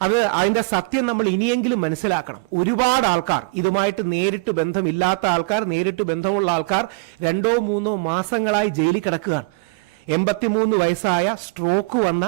അത് അതിന്റെ സത്യം നമ്മൾ ഇനിയെങ്കിലും മനസ്സിലാക്കണം. ഒരുപാട് ആൾക്കാർ ഇതുമായിട്ട് നേരിട്ട് ബന്ധമില്ലാത്ത ആൾക്കാർ നേരിട്ട് ബന്ധമുള്ള ആൾക്കാർ രണ്ടോ മൂന്നോ മാസങ്ങളായി ജയിലിൽ കിടക്കുകയാണ്. എൺപത്തിമൂന്ന് വയസ്സായ സ്ട്രോക്ക് വന്ന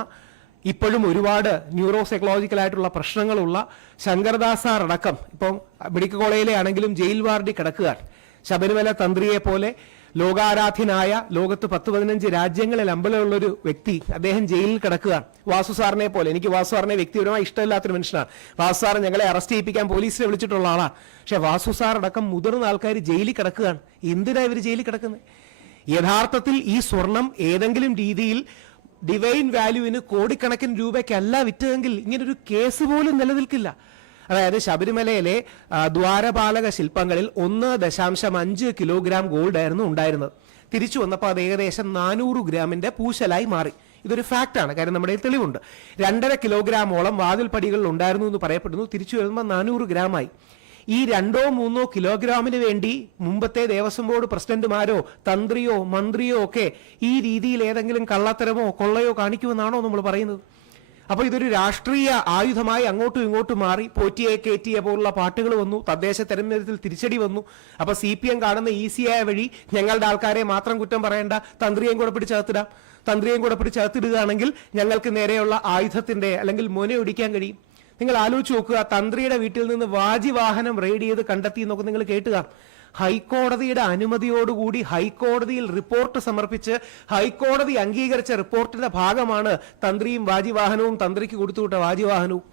ഇപ്പോഴും ഒരുപാട് ന്യൂറോ സൈക്കോളജിക്കൽ ആയിട്ടുള്ള പ്രശ്നങ്ങളുള്ള ശങ്കർദാസ് സാർ അടക്കം ഇപ്പം മെഡിക്കൽ കോളേജിലെ ആണെങ്കിലും ജയിൽ വാർഡിൽ കിടക്കുകയാണ്. ശബരിമല തന്ത്രിയെ പോലെ ലോകാരാധ്യനായ ലോകത്ത് പത്ത് പതിനഞ്ച് രാജ്യങ്ങളിൽ അമ്പലമുള്ള ഒരു വ്യക്തി അദ്ദേഹം ജയിലിൽ കിടക്കുക. വാസു സാറിനെ പോലെ. എനിക്ക് വാസു സാറിനെ വ്യക്തിപരമായി ഇഷ്ടമില്ലാത്തൊരു മനുഷ്യനാണ്. വാസു സാർ ഞങ്ങളെ അറസ്റ്റ് ചെയ്യിപ്പിക്കാൻ പോലീസിനെ വിളിച്ചിട്ടുള്ള ആളാണ് പക്ഷെ വാസു സാർ അടക്കം മുതിർന്ന ആൾക്കാർ ജയിലിൽ കിടക്കുകയാണ്. എന്തിനാ ഇവർ ജയിലിൽ കിടക്കുന്നത്? യഥാർത്ഥത്തിൽ ഈ സ്വർണം ഏതെങ്കിലും രീതിയിൽ ഡിവൈൻ വാല്യൂവിന് കോടിക്കണക്കിന് രൂപയ്ക്കല്ല വിറ്റതെങ്കിൽ ഇങ്ങനൊരു കേസ് പോലും നിലനിൽക്കില്ല. അതായത് ശബരിമലയിലെ ദ്വാരപാലക ശില്പങ്ങളിൽ ഒന്ന് ദശാംശം അഞ്ച് കിലോഗ്രാം ഗോൾഡ് ആയിരുന്നു ഉണ്ടായിരുന്നത്. തിരിച്ചു വന്നപ്പോൾ അത് ഏകദേശം നാനൂറ് ഗ്രാമിന്റെ പൂശലായി മാറി. ഇതൊരു ഫാക്റ്റാണ് കാര്യം നമ്മുടെ തെളിവുണ്ട്. രണ്ടര കിലോഗ്രാമോളം വാതിൽപ്പടികളിൽ ഉണ്ടായിരുന്നു എന്ന് പറയപ്പെടുന്നു. തിരിച്ചു വരുമ്പോൾ നാനൂറ് ഗ്രാമായി. ഈ രണ്ടോ മൂന്നോ കിലോഗ്രാമിന് വേണ്ടി മുമ്പത്തെ ദേവസ്വം ബോർഡ് പ്രസിഡന്റുമാരോ തന്ത്രിയോ മന്ത്രിയോ ഒക്കെ ഈ രീതിയിൽ ഏതെങ്കിലും കള്ളത്തരമോ കൊള്ളയോ കാണിക്കുമെന്നാണോ നമ്മൾ പറയുന്നത്? അപ്പോൾ ഇതൊരു രാഷ്ട്രീയ ആയുധമായി അങ്ങോട്ടും ഇങ്ങോട്ടും മാറി. പോറ്റിയെ കയറ്റിയെ പോലുള്ള പാട്ടുകൾ വന്നു. തദ്ദേശ തെരഞ്ഞെടുപ്പിൽ തിരിച്ചടി വന്നു. അപ്പോൾ സി പി എം കാണുന്ന ഈസിയായ വഴി ഞങ്ങളുടെ ആൾക്കാരെ മാത്രം കുറ്റം പറയേണ്ട. തന്ത്രിയെയും കൂടെ പിടിച്ചകത്തിടാം തന്ത്രിയെയും കൂടെ പിടിച്ചകത്തിടുകയാണെങ്കിൽ ഞങ്ങൾക്ക് നേരെയുള്ള ആയുധത്തിന്റെ അല്ലെങ്കിൽ മുനയൊടിക്കാൻ കഴിയും. നിങ്ങൾ ആലോചിച്ച് നോക്കുക. തന്ത്രിയുടെ വീട്ടിൽ നിന്ന് വാജി വാഹനം റെയ്ഡ് ചെയ്ത് കണ്ടെത്തി എന്നൊക്കെ നിങ്ങൾ കേട്ടുക ഹൈക്കോടതിയുടെ അനുമതിയോടുകൂടി ഹൈക്കോടതിയിൽ റിപ്പോർട്ട് സമർപ്പിച്ച് ഹൈക്കോടതി അംഗീകരിച്ച റിപ്പോർട്ടിന്റെ ഭാഗമാണ് തന്ത്രിയും വാജിവാഹനവും തന്ത്രിക്ക് കൊടുത്തുവിട്ട വാജിവാഹനവും.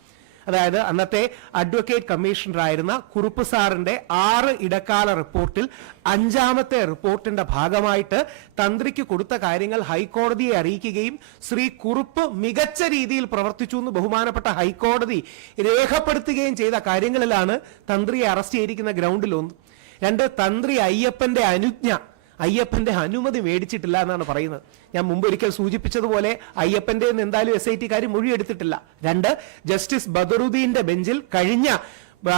അതായത് അന്നത്തെ അഡ്വക്കേറ്റ് കമ്മീഷണറായിരുന്ന കുറുപ്പ് സാറിന്റെ ആറ് ഇടക്കാല റിപ്പോർട്ടിൽ അഞ്ചാമത്തെ റിപ്പോർട്ടിന്റെ ഭാഗമായിട്ട് തന്ത്രിക്ക് കൊടുത്ത കാര്യങ്ങൾ ഹൈക്കോടതിയെ അറിയിക്കുകയും ശ്രീ കുറുപ്പ് മികച്ച രീതിയിൽ പ്രവർത്തിച്ചു എന്ന് ബഹുമാനപ്പെട്ട ഹൈക്കോടതി രേഖപ്പെടുത്തുകയും ചെയ്ത കാര്യങ്ങളിലാണ് തന്ത്രിയെ അറസ്റ്റ് ചെയ്തിരിക്കുന്ന ഗ്രൗണ്ടിൽ ഒന്ന്. രണ്ട് തന്ത്രി അയ്യപ്പന്റെ അനുജ്ഞ. അയ്യപ്പന്റെ അനുമതി മേടിച്ചിട്ടില്ല എന്നാണ് പറയുന്നത്. ഞാൻ മുമ്പ് ഒരിക്കൽ സൂചിപ്പിച്ചതുപോലെ അയ്യപ്പന്റെ എന്തായാലും എസ് ഐ ടിക്കാർ മൊഴിയെടുത്തിട്ടില്ല. രണ്ട് ജസ്റ്റിസ് ബദറുദ്ദീന്റെ ബെഞ്ചിൽ കഴിഞ്ഞ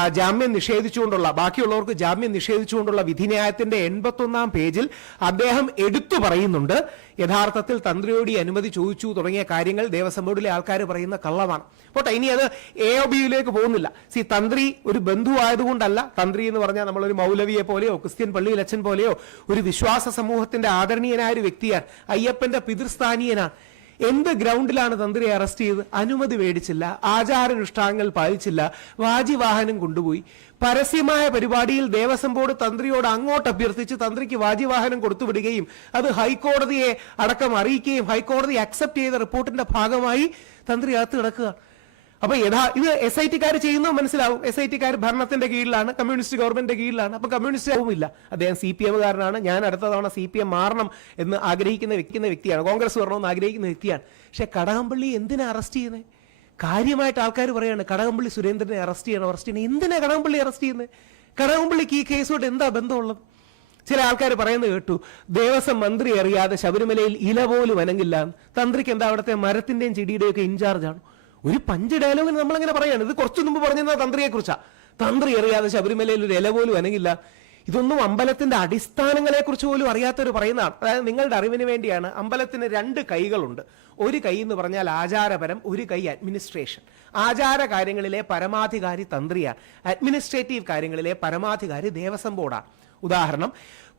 ജാമ്യം നിഷേധിച്ചുകൊണ്ടുള്ള ബാക്കിയുള്ളവർക്ക് ജാമ്യം നിഷേധിച്ചുകൊണ്ടുള്ള വിധിന്യായത്തിന്റെ എൺപത്തൊന്നാം പേജിൽ അദ്ദേഹം എടുത്തു പറയുന്നുണ്ട്. യഥാർത്ഥത്തിൽ തന്ത്രിയോട് അനുമതി ചോദിച്ചു തുടങ്ങിയ കാര്യങ്ങൾ ദേവസ്വം ബോർഡിലെ ആൾക്കാർ പറയുന്ന കള്ളമാണ്. പോട്ടെ ഇനി അത് എ ഒ ബിയിലേക്ക് പോകുന്നില്ല. സി തന്ത്രി ഒരു ബന്ധു ആയതുകൊണ്ടല്ല തന്ത്രി എന്ന് പറഞ്ഞാൽ നമ്മളൊരു മൗലവിയെ പോലെയോ ക്രിസ്ത്യൻ പള്ളിയിൽ അച്ഛൻ പോലെയോ ഒരു വിശ്വാസ സമൂഹത്തിന്റെ ആദരണീയനായ ഒരു വ്യക്തിയാണ്. അയ്യപ്പന്റെ പിതൃസ്ഥാനീയനാണ്. എന്ത് ഗ്രൗണ്ടിലാണ് തന്ത്രിയെ അറസ്റ്റ് ചെയ്ത് അനുമതി മേടിച്ചില്ല ആചാരാനുഷ്ഠാനങ്ങൾ പാലിച്ചില്ല വാജിവാഹനം കൊണ്ടുപോയി? പരസ്യമായ പരിപാടിയിൽ ദേവസ്വം ബോർഡ് തന്ത്രിയോട് അങ്ങോട്ട് അഭ്യർത്ഥിച്ച് തന്ത്രിക്ക് വാജിവാഹനം കൊടുത്തുവിടുകയും അത് ഹൈക്കോടതിയെ അടക്കം അറിയിക്കുകയും ഹൈക്കോടതി അക്സെപ്റ്റ് ചെയ്ത റിപ്പോർട്ടിന്റെ ഭാഗമായി തന്ത്രി അകത്ത് കിടക്കുക. അപ്പൊ യഥാ ഇത് എസ് ഐ ടിക്കാർ ചെയ്യുന്നത് മനസ്സിലാവും. എസ് ഐ ടിക്കാർ ഭരണത്തിന്റെ കീഴിലാണ് കമ്മ്യൂണിസ്റ്റ് ഗവൺമെന്റിന്റെ കീഴിലാണ്. അപ്പൊ കമ്മ്യൂണിസ്റ്റ് ആവുമില്ല. അദ്ദേഹം സി പി എമ്മുകാരനാണ് ഞാൻ അടുത്ത തവണ സി പി എം മാറണം എന്ന് ആഗ്രഹിക്കുന്ന വ്യക്തിക്കുന്ന വ്യക്തിയാണ്. കോൺഗ്രസ് വരണമെന്ന് ആഗ്രഹിക്കുന്ന വ്യക്തിയാണ്. പക്ഷെ കടകംപള്ളി എന്തിനാ അറസ്റ്റ് ചെയ്യുന്നത് കാര്യമായിട്ട് ആൾക്കാർ പറയാണ് കടകംപള്ളി സുരേന്ദ്രനെ അറസ്റ്റ് ചെയ്യണം അറസ്റ്റ് ചെയ്യണം. എന്തിനാ കടകംപള്ളി അറസ്റ്റ് ചെയ്യുന്നത് കടകംപള്ളിക്ക് ഈ കേസുമായിട്ട് എന്താ ബന്ധമുള്ളത്? ചില ആൾക്കാർ പറയുന്നത് കേട്ടു ദേവസ്വം മന്ത്രി അറിയാതെ ശബരിമലയിൽ ഇല പോലും അനങ്ങില്ല. തന്ത്രിക്ക് എന്താ അവിടുത്തെ മരത്തിന്റെയും ചെടിയുടെയും ഒക്കെ ഇൻചാർജാണ് ഒരു പഞ്ച് ഡയലോഗിന് നമ്മളങ്ങനെ പറയാണ്. ഇത് കുറച്ചു മുമ്പ് പറഞ്ഞിരുന്ന തന്ത്രിയെ കുറിച്ചാ തന്ത്രി അറിയാതെ ശബരിമലയിൽ ഒരു ഇല പോലും അനങ്ങില്ല. ഇതൊന്നും അമ്പലത്തിന്റെ അടിസ്ഥാനങ്ങളെ കുറിച്ച് പോലും അറിയാത്തവർ പറയുന്നതാണ്. അതായത് നിങ്ങളുടെ അറിവിന് വേണ്ടിയാണ് അമ്പലത്തിന് രണ്ട് കൈകളുണ്ട്. ഒരു കൈ എന്ന് പറഞ്ഞാൽ ആചാരപരം ഒരു കൈ അഡ്മിനിസ്ട്രേഷൻ. ആചാര കാര്യങ്ങളിലെ പരമാധികാരി തന്ത്രിയാണ് അഡ്മിനിസ്ട്രേറ്റീവ് കാര്യങ്ങളിലെ പരമാധികാരി ദേവസ്വം ബോർഡാണ് ഉദാഹരണം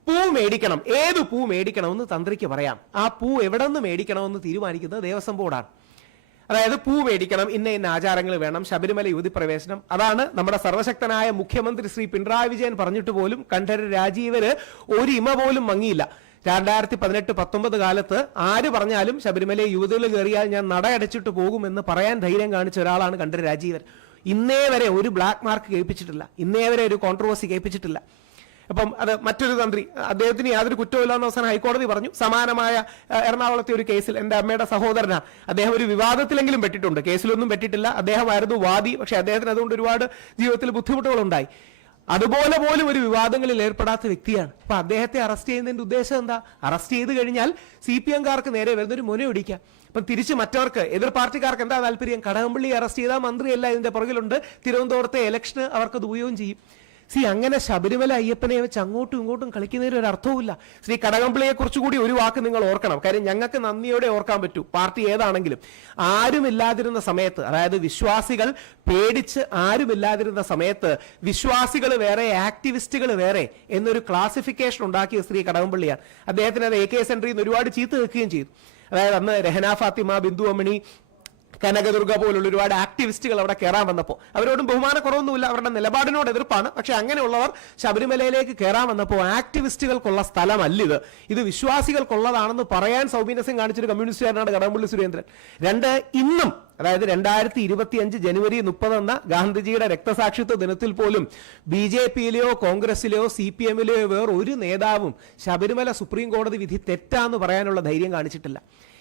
പൂ മേടിക്കണം. ഏത് പൂ മേടിക്കണമെന്ന് തന്ത്രിക്ക് പറയാം. ആ പൂ എവിടെ നിന്ന് മേടിക്കണമെന്ന് തീരുമാനിക്കുന്നത് ദേവസ്വം ബോർഡാണ്. അതായത് പൂ മേടിക്കണം ഇന്ന ഇന്ന ആചാരങ്ങൾ വേണം ശബരിമല യുവതി പ്രവേശനം. അതാണ് നമ്മുടെ സർവശക്തനായ മുഖ്യമന്ത്രി ശ്രീ പിണറായി വിജയൻ പറഞ്ഞിട്ട് പോലും കണ്ഠര രാജീവര് ഒരു ഇമ പോലും മങ്ങിയില്ല. രണ്ടായിരത്തി പതിനെട്ട് പത്തൊമ്പത് കാലത്ത് ആര് പറഞ്ഞാലും ശബരിമല യുവതികൾ കയറിയാൽ ഞാൻ നടയടച്ചിട്ട് പോകുമെന്ന് പറയാൻ ധൈര്യം കാണിച്ച ഒരാളാണ് കണ്ഠര രാജീവർ ഇന്നേ വരെ ഒരു ബ്ലാക്ക് മാർക്ക് കേൾപ്പിച്ചിട്ടില്ല. ഇന്നേ വരെ ഒരു കോൺട്രവേഴ്സി കേൾപ്പിച്ചിട്ടില്ല. അപ്പം അത് മറ്റൊരു തന്ത്രി അദ്ദേഹത്തിന് യാതൊരു കുറ്റമില്ലാന്ന് അവസാനം ഹൈക്കോടതി പറഞ്ഞു. സമാനമായ എറണാകുളത്തെ ഒരു കേസിൽ എന്റെ അമ്മയുടെ സഹോദരനാണ് അദ്ദേഹം ഒരു വിവാദത്തിലെങ്കിലും പെട്ടിട്ടുണ്ട്. കേസിലൊന്നും പെട്ടിട്ടില്ല. അദ്ദേഹമായിരുന്നു വാദി. പക്ഷെ അദ്ദേഹത്തിന് അതുകൊണ്ട് ഒരുപാട് ജീവിതത്തിൽ ബുദ്ധിമുട്ടുകളുണ്ടായി. അതുപോലെ പോലും ഒരു വിവാദങ്ങളിൽ ഏർപ്പെടാത്ത വ്യക്തിയാണ്. അപ്പൊ അദ്ദേഹത്തെ അറസ്റ്റ് ചെയ്യുന്നതിന്റെ ഉദ്ദേശം എന്താ? അറസ്റ്റ് ചെയ്ത് കഴിഞ്ഞാൽ സി പി എംകാർക്ക് നേരെ വരുന്നൊരു മുനയൊടിക്കാം അപ്പം തിരിച്ച് മറ്റവർക്ക് എതിർ പാർട്ടിക്കാർക്ക് എന്താ താല്പര്യം? കടകംപള്ളി അറസ്റ്റ് ചെയ്താൽ മന്ത്രിയല്ല ഇതിന്റെ പുറകിലുണ്ട്. തിരുവനന്തപുരത്തെ ഇലക്ഷന് അവർക്ക് ഉപയോഗം ചെയ്യും. സി അങ്ങനെ ശബരിമല അയ്യപ്പനെ വെച്ച് അങ്ങോട്ടും ഇങ്ങോട്ടും കളിക്കുന്നതിന് ഒരു അർത്ഥവുമില്ല. ശ്രീ കടകംപള്ളിയെ കുറിച്ചുകൂടി ഒരു വാക്ക് നിങ്ങൾ ഓർക്കണം. കാര്യം ഞങ്ങൾക്ക് നന്ദിയോടെ ഓർക്കാൻ പറ്റൂ. പാർട്ടി ഏതാണെങ്കിലും ആരുമില്ലാതിരുന്ന സമയത്ത് അതായത് വിശ്വാസികൾ പേടിച്ച് ആരുമില്ലാതിരുന്ന സമയത്ത് വിശ്വാസികൾ വേറെ ആക്ടിവിസ്റ്റുകൾ വേറെ എന്നൊരു ക്ലാസിഫിക്കേഷൻ ഉണ്ടാക്കിയ ശ്രീ കടകംപള്ളിയാണ്. അദ്ദേഹത്തിന് അത് എ കെ സെൻട്രിന്ന് ഒരുപാട് ചീത്ത വെക്കുകയും ചെയ്തു. അതായത് അന്ന് രഹന ഫാത്തിമ ബിന്ദു അമ്മണി കനകദുർഗ പോലുള്ള ഒരുപാട് ആക്ടിവിസ്റ്റുകൾ അവിടെ കയറാൻ വന്നപ്പോൾ അവരോടും ബഹുമാനക്കുറവൊന്നുമില്ല. അവരുടെ നിലപാടിനോട് എതിർപ്പാണ്. പക്ഷെ അങ്ങനെയുള്ളവർ ശബരിമലയിലേക്ക് കയറാൻ വന്നപ്പോൾ ആക്ടിവിസ്റ്റുകൾക്കുള്ള സ്ഥലമല്ല ഇത് ഇത് വിശ്വാസികൾക്കുള്ളതാണെന്ന് പറയാൻ സൗമീന സിംഗ് കാണിച്ചൊരു കമ്മ്യൂണിസ്റ്റുകാരനാണ് കടകംപള്ളി സുരേന്ദ്രൻ. രണ്ട് ഇന്നും അതായത് രണ്ടായിരത്തി ഇരുപത്തി അഞ്ച് ജനുവരി മുപ്പത് എന്ന ഗാന്ധിജിയുടെ രക്തസാക്ഷിത്വ ദിനത്തിൽ പോലും ബി ജെ പിയിലെയോ കോൺഗ്രസിലെയോ സി പി എമ്മിലെയോ വേറെ ഒരു നേതാവും ശബരിമല സുപ്രീം കോടതി വിധി തെറ്റാന്ന് പറയാനുള്ള ധൈര്യം കാണിച്ചിട്ടില്ല.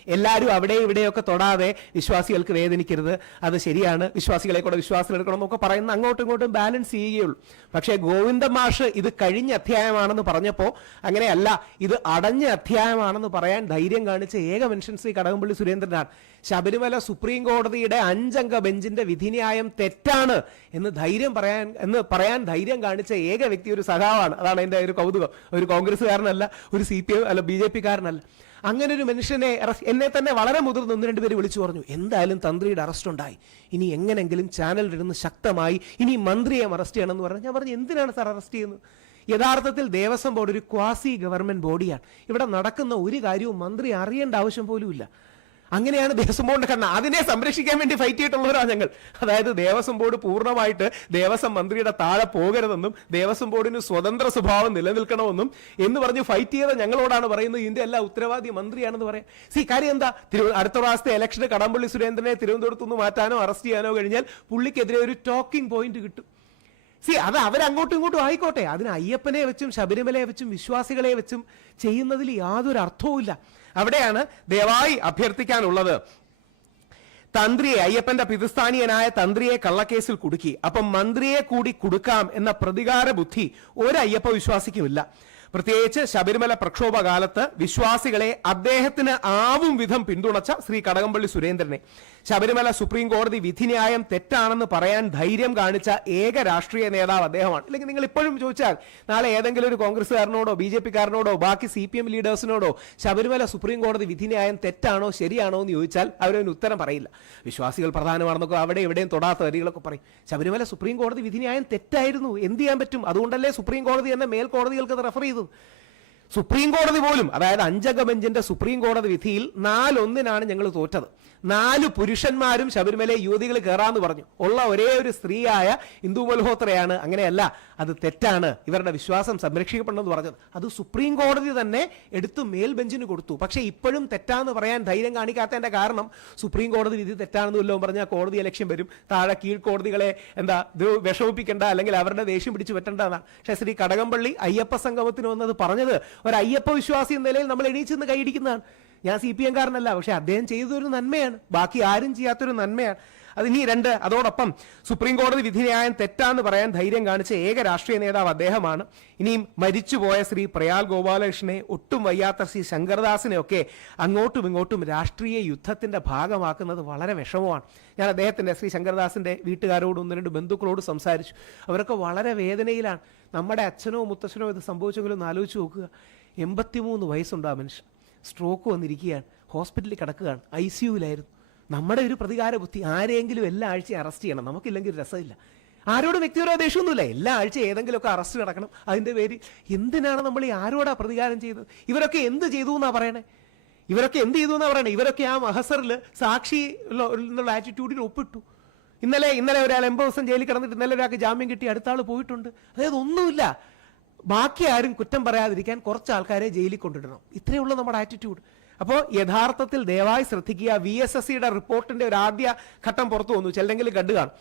എല്ലാവരും അവിടെ ഇവിടെയൊക്കെ തൊടാതെ വിശ്വാസികൾക്ക് വേദനിക്കരുത്. അത് ശരിയാണ്. വിശ്വാസികളെ കൂടെ വിശ്വാസം എടുക്കണം എന്നൊക്കെ പറയുന്ന അങ്ങോട്ടും ഇങ്ങോട്ടും ബാലൻസ് ചെയ്യുകയുള്ളൂ. പക്ഷേ ഗോവിന്ദ മാഷ് ഇത് കഴിഞ്ഞ അധ്യായമാണെന്ന് പറഞ്ഞപ്പോൾ അങ്ങനെയല്ല ഇത് അടഞ്ഞ അധ്യായമാണെന്ന് പറയാൻ ധൈര്യം കാണിച്ച ഏക മനുഷ്യൻ ശ്രീ കടകംപള്ളി സുരേന്ദ്രനാണ്. ശബരിമല സുപ്രീം കോടതിയുടെ അഞ്ചംഗ ബെഞ്ചിന്റെ വിധിന്യായം തെറ്റാണ് എന്ന് ധൈര്യം പറയാൻ എന്ന് പറയാൻ ധൈര്യം കാണിച്ച ഏക വ്യക്തി ഒരു സഖാവാണ്. അതാണ് എന്റെ ഒരു കൗതുകം. ഒരു കോൺഗ്രസ്സുകാരനല്ല ഒരു സി പി എം അല്ല ബി ജെ കാരനല്ല അങ്ങനെ ഒരു മനുഷ്യനെ എന്നെ തന്നെ വളരെ മുതിർന്ന് ഒന്ന് രണ്ട് പേര് വിളിച്ചു പറഞ്ഞു. എന്തായാലും തന്ത്രിയുടെ അറസ്റ്റ് ഉണ്ടായി. ഇനി എങ്ങനെങ്കിലും ചാനലിലിരുന്ന് ശക്തമായി ഇനി മന്ത്രിയെ അറസ്റ്റ് ചെയ്യണമെന്ന് പറഞ്ഞു ഞാൻ പറഞ്ഞു എന്തിനാണ് സാർ അറസ്റ്റ് ചെയ്യുന്നത്? യഥാർത്ഥത്തിൽ ദേവസ്വം ബോർഡ് ഒരു ക്വാസി ഗവൺമെന്റ് ബോഡിയാണ് ഇവിടെ നടക്കുന്ന ഒരു കാര്യവും മന്ത്രി അറിയേണ്ട ആവശ്യം പോലുമില്ല അങ്ങനെയാണ് ദേവസ്വം ബോർഡിന്റെ കണ്ണ അതിനെ സംരക്ഷിക്കാൻ വേണ്ടി ഫൈറ്റ് ചെയ്തിട്ടുള്ളവരാണ് ഞങ്ങൾ. അതായത് ദേവസ്വം ബോർഡ് പൂർണമായിട്ട് ദേവസ്വം മന്ത്രിയുടെ താഴെ പോകരുതെന്നും ദേവസ്വം ബോർഡിന് സ്വതന്ത്ര സ്വഭാവം നിലനിൽക്കണമെന്നും എന്ന് പറഞ്ഞ് ഫൈറ്റ് ചെയ്ത ഞങ്ങളോടാണ് പറയുന്നത്. ഇതിന്റെ എല്ലാ ഉത്തരവാദി മന്ത്രിയാണെന്ന് പറയാം. സി കാര്യം എന്താ? തിരു- അടുത്ത പ്രാവശ്യത്തെ ഇലക്ഷന് കടമ്പള്ളി സുരേന്ദ്രനെ തിരുവനന്തപുരത്ത് നിന്ന് മാറ്റാനോ അറസ്റ്റ് ചെയ്യാനോ കഴിഞ്ഞാൽ പുള്ളിക്കെതിരെ ഒരു ടോക്കിംഗ് പോയിന്റ് കിട്ടും. സി അത് അവരങ്ങോട്ടും ഇങ്ങോട്ടും ആയിക്കോട്ടെ. അതിന് അയ്യപ്പനെ വെച്ചും ശബരിമലയെ വെച്ചും വിശ്വാസികളെ വെച്ചും ചെയ്യുന്നതിൽ യാതൊരു അർത്ഥവുമില്ല. അവിടെയാണ് ദയവായി അഭ്യർത്ഥിക്കാനുള്ളത്. തന്ത്രിയെ അയ്യപ്പന്റെ പിതൃസ്ഥാനീയനായ തന്ത്രിയെ കള്ളക്കേസിൽ കുടുക്കി. അപ്പം മന്ത്രിയെ കൂടി കുടുക്കാം എന്ന പ്രതികാര ബുദ്ധി ഒരു അയ്യപ്പ വിശ്വാസിക്കുമില്ല. പ്രത്യേകിച്ച് ശബരിമല പ്രക്ഷോഭ കാലത്ത് വിശ്വാസികളെ അദ്ദേഹത്തിന് ആവും വിധം പിന്തുണച്ച ശ്രീ കടകംപള്ളി സുരേന്ദ്രനെ. ശബരിമല സുപ്രീം കോടതി വിധി വിധിന്യായം തെറ്റാണെന്ന് പറയാൻ ധൈര്യം കാണിച്ച ഏക രാഷ്ട്രീയ നേതാവ് അദ്ദേഹമാണ്. അല്ലെങ്കിൽ നിങ്ങൾ ഇപ്പോഴും ചോദിച്ചാൽ നാളെ ഏതെങ്കിലും ഒരു കോൺഗ്രസ്സുകാരനോടോ ബി ജെ പിക്കാരനോടോ ബാക്കി സി പി എം ലീഡേഴ്സിനോടോ ശബരിമല സുപ്രീം കോടതി വിധി വിധിന്യായം തെറ്റാണോ ശരിയാണോ എന്ന് ചോദിച്ചാൽ അവരൊന്നും ഉത്തരം പറയില്ല. വിശ്വാസികൾ പ്രധാനമാണെന്നൊക്കെ അവിടെ എവിടെയും തൊടാത്ത വരികളൊക്കെ പറയും. ശബരിമല സുപ്രീം കോടതി വിധി വിധിന്യായം തെറ്റായിരുന്നു. എന്ത് ചെയ്യാൻ പറ്റും? അതുകൊണ്ടല്ലേ സുപ്രീം കോടതി എന്ന മേൽക്കോടതികൾക്ക് അത് റെഫർ ചെയ്തത്. സുപ്രീം കോടതി പോലും അതായത് അഞ്ചംഗ ബെഞ്ചിന്റെ സുപ്രീം കോടതി വിധിയിൽ നാലൊന്നിനാണ് ഞങ്ങൾ തോറ്റത്. നാല് പുരുഷന്മാരും ശബരിമല യുവതികൾ കയറാന്ന് പറഞ്ഞു. ഉള്ള ഒരേ ഒരു സ്ത്രീയായ ഇന്ദു മൽഹോത്രയാണ്. അങ്ങനെയല്ല അത് തെറ്റാണ്. ഇവരുടെ വിശ്വാസം സംരക്ഷിക്കപ്പെടണമെന്ന് പറഞ്ഞത്. അത് സുപ്രീം കോടതി തന്നെ എടുത്ത് മേൽ ബെഞ്ചിന് കൊടുത്തു. പക്ഷേ ഇപ്പോഴും തെറ്റാന്ന് പറയാൻ ധൈര്യം കാണിക്കാത്തതിന്റെ കാരണം സുപ്രീം കോടതി വിധി തെറ്റാണെന്ന് വല്ലതും പറഞ്ഞാൽ കോടതി ഇലക്ഷൻ വരും. താഴെ കീഴ്ക്കോടതികളെ എന്താ വിഷമിപ്പിക്കേണ്ട അല്ലെങ്കിൽ അവരുടെ ദേഷ്യം പിടിച്ചു പറ്റേണ്ടതാണ് പക്ഷേ ശ്രീ കടകംപള്ളി അയ്യപ്പ സംഗമത്തിന് വന്നത് പറഞ്ഞത് ഒരു അയ്യപ്പ വിശ്വാസി എന്ന നിലയിൽ നമ്മൾ എണീച്ചെന്ന് കൈയിടിക്കുന്നതാണ് ഞാൻ സി പി എംകാരനല്ല പക്ഷെ അദ്ദേഹം ചെയ്തൊരു നന്മയാണ്. ബാക്കി ആരും ചെയ്യാത്തൊരു നന്മയാണ്. അത് അതിനി രണ്ട് അതോടൊപ്പം സുപ്രീം കോടതി വിധി വിധിന്യായം തെറ്റാന്ന് പറയാൻ ധൈര്യം കാണിച്ച ഏക രാഷ്ട്രീയ നേതാവ് അദ്ദേഹമാണ്. ഇനിയും മരിച്ചുപോയ ശ്രീ പ്രയാൽ ഗോപാലകൃഷ്ണനെ ഒട്ടും വയ്യാത്ത ശ്രീ ശങ്കർദാസിനെ ഒക്കെ അങ്ങോട്ടും ഇങ്ങോട്ടും രാഷ്ട്രീയ യുദ്ധത്തിന്റെ ഭാഗമാക്കുന്നത് വളരെ വിഷമമാണ്. ഞാൻ അദ്ദേഹത്തിന്റെ ശ്രീ ശങ്കർദാസിന്റെ വീട്ടുകാരോട് ഒന്ന് രണ്ട് ബന്ധുക്കളോട് സംസാരിച്ചു. അവരൊക്കെ വളരെ വേദനയിലാണ്. നമ്മുടെ അച്ഛനോ മുത്തച്ഛനോ ഇത് സംഭവിച്ചെങ്കിലും ഒന്ന് ആലോചിച്ച് നോക്കുക. എൺപത്തിമൂന്ന് വയസ്സുണ്ട് ആ മനുഷ്യൻ. സ്ട്രോക്ക് വന്നിരിക്കുകയാണ്. ഹോസ്പിറ്റലിൽ കിടക്കുകയാണ്. ഐ സിയുവിലായിരുന്നു നമ്മുടെ ഒരു പ്രതികാര ബുദ്ധി ആരെങ്കിലും എല്ലാ ആഴ്ചയും അറസ്റ്റ് ചെയ്യണം. നമുക്കില്ലെങ്കിൽ രസമില്ല. ആരോടും വ്യക്തിപരമായ ദേഷ്യമൊന്നുമില്ല. എല്ലാ ആഴ്ച ഏതെങ്കിലുമൊക്കെ അറസ്റ്റ് കിടക്കണം അതിന്റെ പേര് എന്തിനാണ് നമ്മൾ ഈ ആരോടാ പ്രതികാരം ചെയ്തത്? ഇവരൊക്കെ എന്ത് ചെയ്തു എന്നാണ് പറയണേ? ഇവരൊക്കെ എന്ത് ചെയ്തു എന്നാണ് പറയണേ? ഇവരൊക്കെ ആ മഹസറിൽ സാക്ഷി എന്നുള്ള ആറ്റിറ്റ്യൂഡിൽ ഒപ്പിട്ടു. ഇന്നലെ ഇന്നലെ ഒരാൾ എൺപത് ദിവസം ജയിലിൽ കിടന്നിട്ട് ഇന്നലെ ഒരാൾക്ക് ജാമ്യം കിട്ടി അടുത്ത ആൾ പോയിട്ടുണ്ട്. അതായത് ഒന്നുമില്ല. ബാക്കി ആരും കുറ്റം പറയാതിരിക്കാൻ കുറച്ച് ആൾക്കാരെ ജയിലിൽ കൊണ്ടിടണം ഇത്രയേ ഉള്ളൂ നമ്മുടെ ആറ്റിറ്റ്യൂഡ് അപ്പോൾ യഥാർത്ഥത്തിൽ ദയവായി ശ്രദ്ധിക്കുക. വി എസ് എസ് സിയുടെ റിപ്പോർട്ടിന്റെ ഒരു ആദ്യ ഘട്ടം പുറത്തു വന്നു. ചിലതെങ്കിലും കണ്ടു കാണും.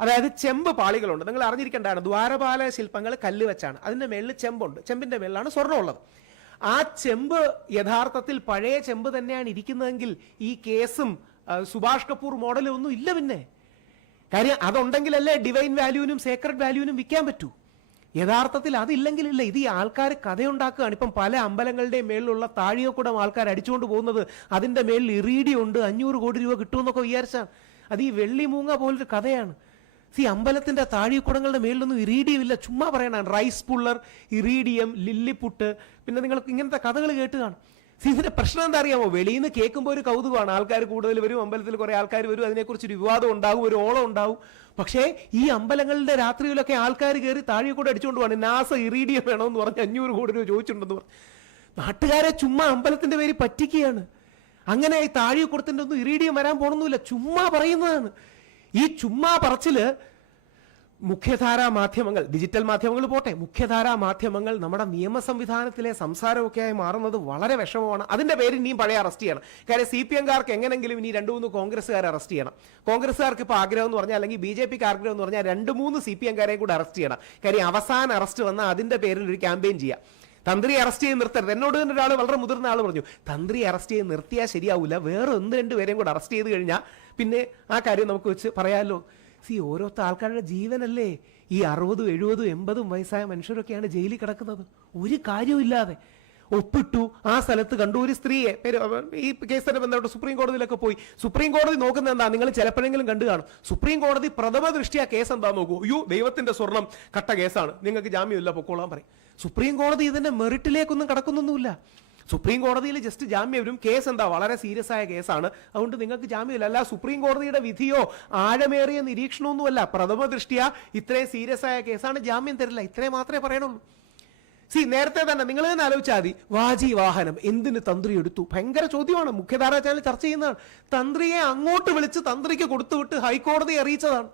അതായത് ചെമ്പ് പാളികളുണ്ട്. നിങ്ങൾ അറിഞ്ഞിരിക്കേണ്ടതാണ് ദ്വാരപാല ശില്പങ്ങൾ കല്ല് വെച്ചാണ്. അതിന്റെ മേളിൽ ചെമ്പുണ്ട്. ചെമ്പിന്റെ മേളിലാണ് സ്വർണമുള്ളത്. ആ ചെമ്പ് യഥാർത്ഥത്തിൽ പഴയ ചെമ്പ് തന്നെയാണ് ഇരിക്കുന്നതെങ്കിൽ ഈ കേസും സുഭാഷ് കപൂർ മോഡലും ഒന്നും ഇല്ല പിന്നെ. കാര്യം അതുണ്ടെങ്കിലല്ലേ ഡിവൈൻ വാല്യൂവിനും സേക്രഡ് വാല്യൂവിനും വിൽക്കാൻ പറ്റൂ. യഥാർത്ഥത്തിൽ അതില്ലെങ്കിലില്ല. ഇത് ഈ ആൾക്കാർ കഥയുണ്ടാക്കുകയാണ്. ഇപ്പം പല അമ്പലങ്ങളുടെയും മേളിലുള്ള താഴികക്കൂടം ആൾക്കാർ അടിച്ചുകൊണ്ട് പോകുന്നത് അതിന്റെ മേളിൽ ഇറീഡി ഉണ്ട്. അഞ്ഞൂറ് കോടി രൂപ കിട്ടുമെന്നൊക്കെ വിചാരിച്ചാണ് അത് ഈ വെള്ളി മൂങ്ങ പോലൊരു കഥയാണ്. സി അമ്പലത്തിന്റെ താഴിക്കുടങ്ങളുടെ മേളിലൊന്നും ഇറീഡിയം ഇല്ല ചുമ്മാ പറയണ റൈസ് പുള്ളർ ഇറീഡിയം ലില്ലിപ്പുട്ട്. പിന്നെ നിങ്ങൾക്ക് ഇങ്ങനത്തെ കഥകൾ കേട്ട് കാണും. സി ഇതിന്റെ പ്രശ്നം എന്താ അറിയാമോ? വെളിയിൽ നിന്ന് കേൾക്കുമ്പോൾ ഒരു കൗതുകമാണ്. ആൾക്കാർ കൂടുതൽ വരും അമ്പലത്തിൽ കുറെ ആൾക്കാർ വരും അതിനെക്കുറിച്ച് ഒരു വിവാദം ഉണ്ടാകും ഒരു ഓളം ഉണ്ടാവും. പക്ഷേ ഈ അമ്പലങ്ങളുടെ രാത്രിയിലൊക്കെ ആൾക്കാർ കയറി താഴെ കൂടെ അടിച്ചുകൊണ്ട് പോകണം നാസ ഇറീഡിയം വേണമെന്ന് പറഞ്ഞ് അഞ്ഞൂറ് കോടി രൂപ ചോദിച്ചിട്ടുണ്ടെന്ന് പറഞ്ഞു. നാട്ടുകാരെ ചുമ്മാ അമ്പലത്തിന്റെ പേര് പറ്റിക്കുകയാണ്. അങ്ങനെ ഈ താഴെ കൊടുത്തിന്റെ ഒന്നും ഇറീഡിയം വരാൻ പോകണമെന്നില്ല ചുമ്മാ പറയുന്നതാണ്. ഈ ചുമ്മാ പറച്ചിൽ മുഖ്യധാരാ മാധ്യമങ്ങൾ ഡിജിറ്റൽ മാധ്യമങ്ങൾ പോട്ടെ മുഖ്യധാരാ മാധ്യമങ്ങൾ നമ്മുടെ നിയമ സംവിധാനത്തിലെ സംസാരമൊക്കെ ആയി മാറുന്നത് വളരെ വിഷമമാണ്. അതിന്റെ പേര് ഇനിയും പഴയ അറസ്റ്റ് ചെയ്യണം. കാര്യം സി പി എംകാർക്ക് എങ്ങനെങ്കിലും ഇനി രണ്ട് മൂന്ന് കോൺഗ്രസ്സുകാരെ അറസ്റ്റ് ചെയ്യണം. കോൺഗ്രസ്സുകാർക്ക് ഇപ്പോൾ ആഗ്രഹം എന്ന് പറഞ്ഞാൽ അല്ലെങ്കിൽ ബി ജെ പിക്ക് ആഗ്രഹം എന്ന് പറഞ്ഞാൽ രണ്ട് മൂന്ന് സി പി എംകാരെയും കൂടെ അറസ്റ്റ് ചെയ്യണം. കാര്യം അവസാന അറസ്റ്റ് വന്നാൽ അതിന്റെ പേരിൽ ഒരു ക്യാമ്പയിൻ ചെയ്യാം. തന്ത്രി അറസ്റ്റ് ചെയ്ത് നിർത്തരുത്. എന്നോട് തന്നെ ഒരാൾ വളരെ മുതിർന്ന ആൾ പറഞ്ഞു തന്ത്രി അറസ്റ്റ് ചെയ്ത് നിർത്തിയാൽ ശരിയാവില്ല വേറെ ഒന്ന് രണ്ട് പേരെയും കൂടെ അറസ്റ്റ് ചെയ്ത് കഴിഞ്ഞാൽ പിന്നെ ആ കാര്യം നമുക്ക് വെച്ച് പറയാമല്ലോ സി ഓരോരുത്ത ആൾക്കാരുടെ ജീവനല്ലേ? ഈ അറുപതും എഴുപതും എൺപതും വയസ്സായ മനുഷ്യരൊക്കെയാണ് ജയിലിൽ കിടക്കുന്നത്. ഒരു കാര്യമില്ലാതെ ഒപ്പിട്ടു. ആ സ്ഥലത്ത് കണ്ടു. ഒരു സ്ത്രീയെ ഈ കേസിന്റെ ബന്ധപ്പെട്ട് സുപ്രീം കോടതിയിലൊക്കെ പോയി. സുപ്രീം കോടതി നോക്കുന്ന എന്താ? നിങ്ങൾ ചിലപ്പോഴെങ്കിലും കണ്ടു കാണും. സുപ്രീം കോടതി പ്രഥമ ദൃഷ്ടിയ കേസ് എന്താ നോക്കൂ. അയ്യോ ദൈവത്തിന്റെ സ്വർണം കട്ട കേസാണ്. നിങ്ങൾക്ക് ജാമ്യമില്ല പൊക്കോളാൻ പറയും. സുപ്രീം കോടതി ഇതിന്റെ മെറിറ്റിലേക്കൊന്നും കടക്കുന്നൊന്നുമില്ല. സുപ്രീം കോടതിയിൽ ജസ്റ്റ് ജാമ്യം വരും. കേസ് എന്താ? വളരെ സീരിയസ് ആയ കേസാണ്. അതുകൊണ്ട് നിങ്ങൾക്ക് ജാമ്യമില്ല. അല്ല സുപ്രീം കോടതിയുടെ വിധിയോ ആഴമേറിയ നിരീക്ഷണമൊന്നുമല്ല. പ്രഥമ ദൃഷ്ടിയ ഇത്രയും സീരിയസ് ആയ കേസാണ്. ജാമ്യം തരില്ല. ഇത്രയും മാത്രമേ പറയണുള്ളൂ. സി നേരത്തെ തന്നെ നിങ്ങൾ തന്നെ ആലോചിച്ചാൽ മതി. വാജി വാഹനം എന്തിന് തന്ത്രി എടുത്തു? ഭയങ്കര ചോദ്യമാണ്. മുഖ്യധാരാ ചാനൽ ചർച്ച ചെയ്യുന്നതാണ്. തന്ത്രിയെ അങ്ങോട്ട് വിളിച്ച് തന്ത്രിക്ക് കൊടുത്തുവിട്ട് ഹൈക്കോടതി അറിയിച്ചതാണ്.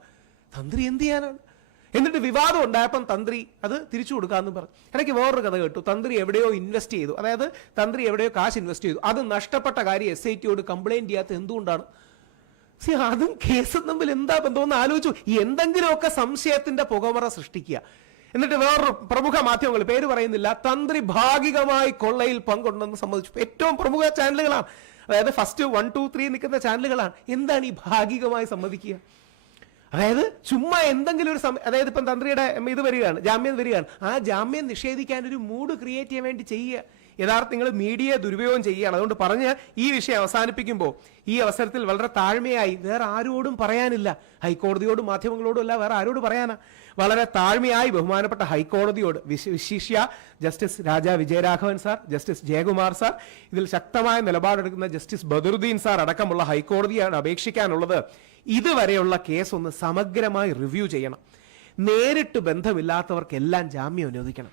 തന്ത്രി എന്ത് ചെയ്യാനാണ്? എന്നിട്ട് വിവാദം ഉണ്ടായപ്പം തന്ത്രി അത് തിരിച്ചു കൊടുക്കാമെന്ന് പറഞ്ഞു. എനിക്ക് വേറൊരു കഥ കേട്ടു. തന്ത്രി എവിടെയോ ഇൻവെസ്റ്റ് ചെയ്തു. അതായത് തന്ത്രി എവിടെയോ കാശ് ഇൻവെസ്റ്റ് ചെയ്തു. അത് നഷ്ടപ്പെട്ട കാര്യം എസ് ഐ ടിയോട് കംപ്ലൈന്റ് ചെയ്യാത്ത എന്തുകൊണ്ടാണ്? സി അതും കേസും തമ്മിൽ എന്താ ബന്ധമെന്ന് ആലോചിച്ചു. എന്തെങ്കിലുമൊക്കെ സംശയത്തിന്റെ പുകമറ സൃഷ്ടിക്കുക. എന്നിട്ട് വേറൊരു പ്രമുഖ മാധ്യമങ്ങൾ പേര് പറയുന്നില്ല. തന്ത്രി ഭാഗികമായി കൊള്ളയിൽ പങ്കുണ്ടെന്ന് സംബന്ധിച്ചു ഏറ്റവും പ്രമുഖ ചാനലുകളാണ് അതായത് ഫസ്റ്റ് വൺ ടു ത്രീ നിൽക്കുന്ന ചാനലുകളാണ് എന്താണ് ഈ ഭാഗികമായി സമ്മതിക്കുക അതായത് ചുമ്മാ എന്തെങ്കിലും ഒരു സമയം അതായത് ഇപ്പം തന്ത്രിയുടെ ഇത് വരികയാണ് ജാമ്യം വരികയാണ്. ആ ജാമ്യം നിഷേധിക്കാൻ ഒരു മൂഡ് ക്രിയേറ്റ് ചെയ്യാൻ വേണ്ടി ചെയ്യുക. യഥാർത്ഥ നിങ്ങൾ മീഡിയയെ ദുരുപയോഗം ചെയ്യുകയാണ്. അതുകൊണ്ട് പറഞ്ഞ് ഈ വിഷയം അവസാനിപ്പിക്കുമ്പോൾ ഈ അവസരത്തിൽ വളരെ താഴ്മയായി വേറെ ആരോടും പറയാനില്ല. ഹൈക്കോടതിയോടും മാധ്യമങ്ങളോടും അല്ല വേറെ ആരോട് പറയാനാ. വളരെ താഴ്മയായി ബഹുമാനപ്പെട്ട ഹൈക്കോടതിയോട് വിശ- വിശിഷ്യ justice Raja Vijayaraghavan sir justice Jayakumar sir ഇതിൽ ശക്തമായ നിലപാടെടുക്കുന്ന ജസ്റ്റിസ് ബദറുദ്ദീൻ സാർ അടക്കമുള്ള ഹൈക്കോടതിയാണ് അപേക്ഷിക്കാനുള്ളത്. ഇതുവരെയുള്ള കേസ് ഒന്ന് സമഗ്രമായി റിവ്യൂ ചെയ്യണം. നേരിട്ട് ബന്ധമില്ലാത്തവർക്കെല്ലാം ജാമ്യം അനുവദിക്കണം.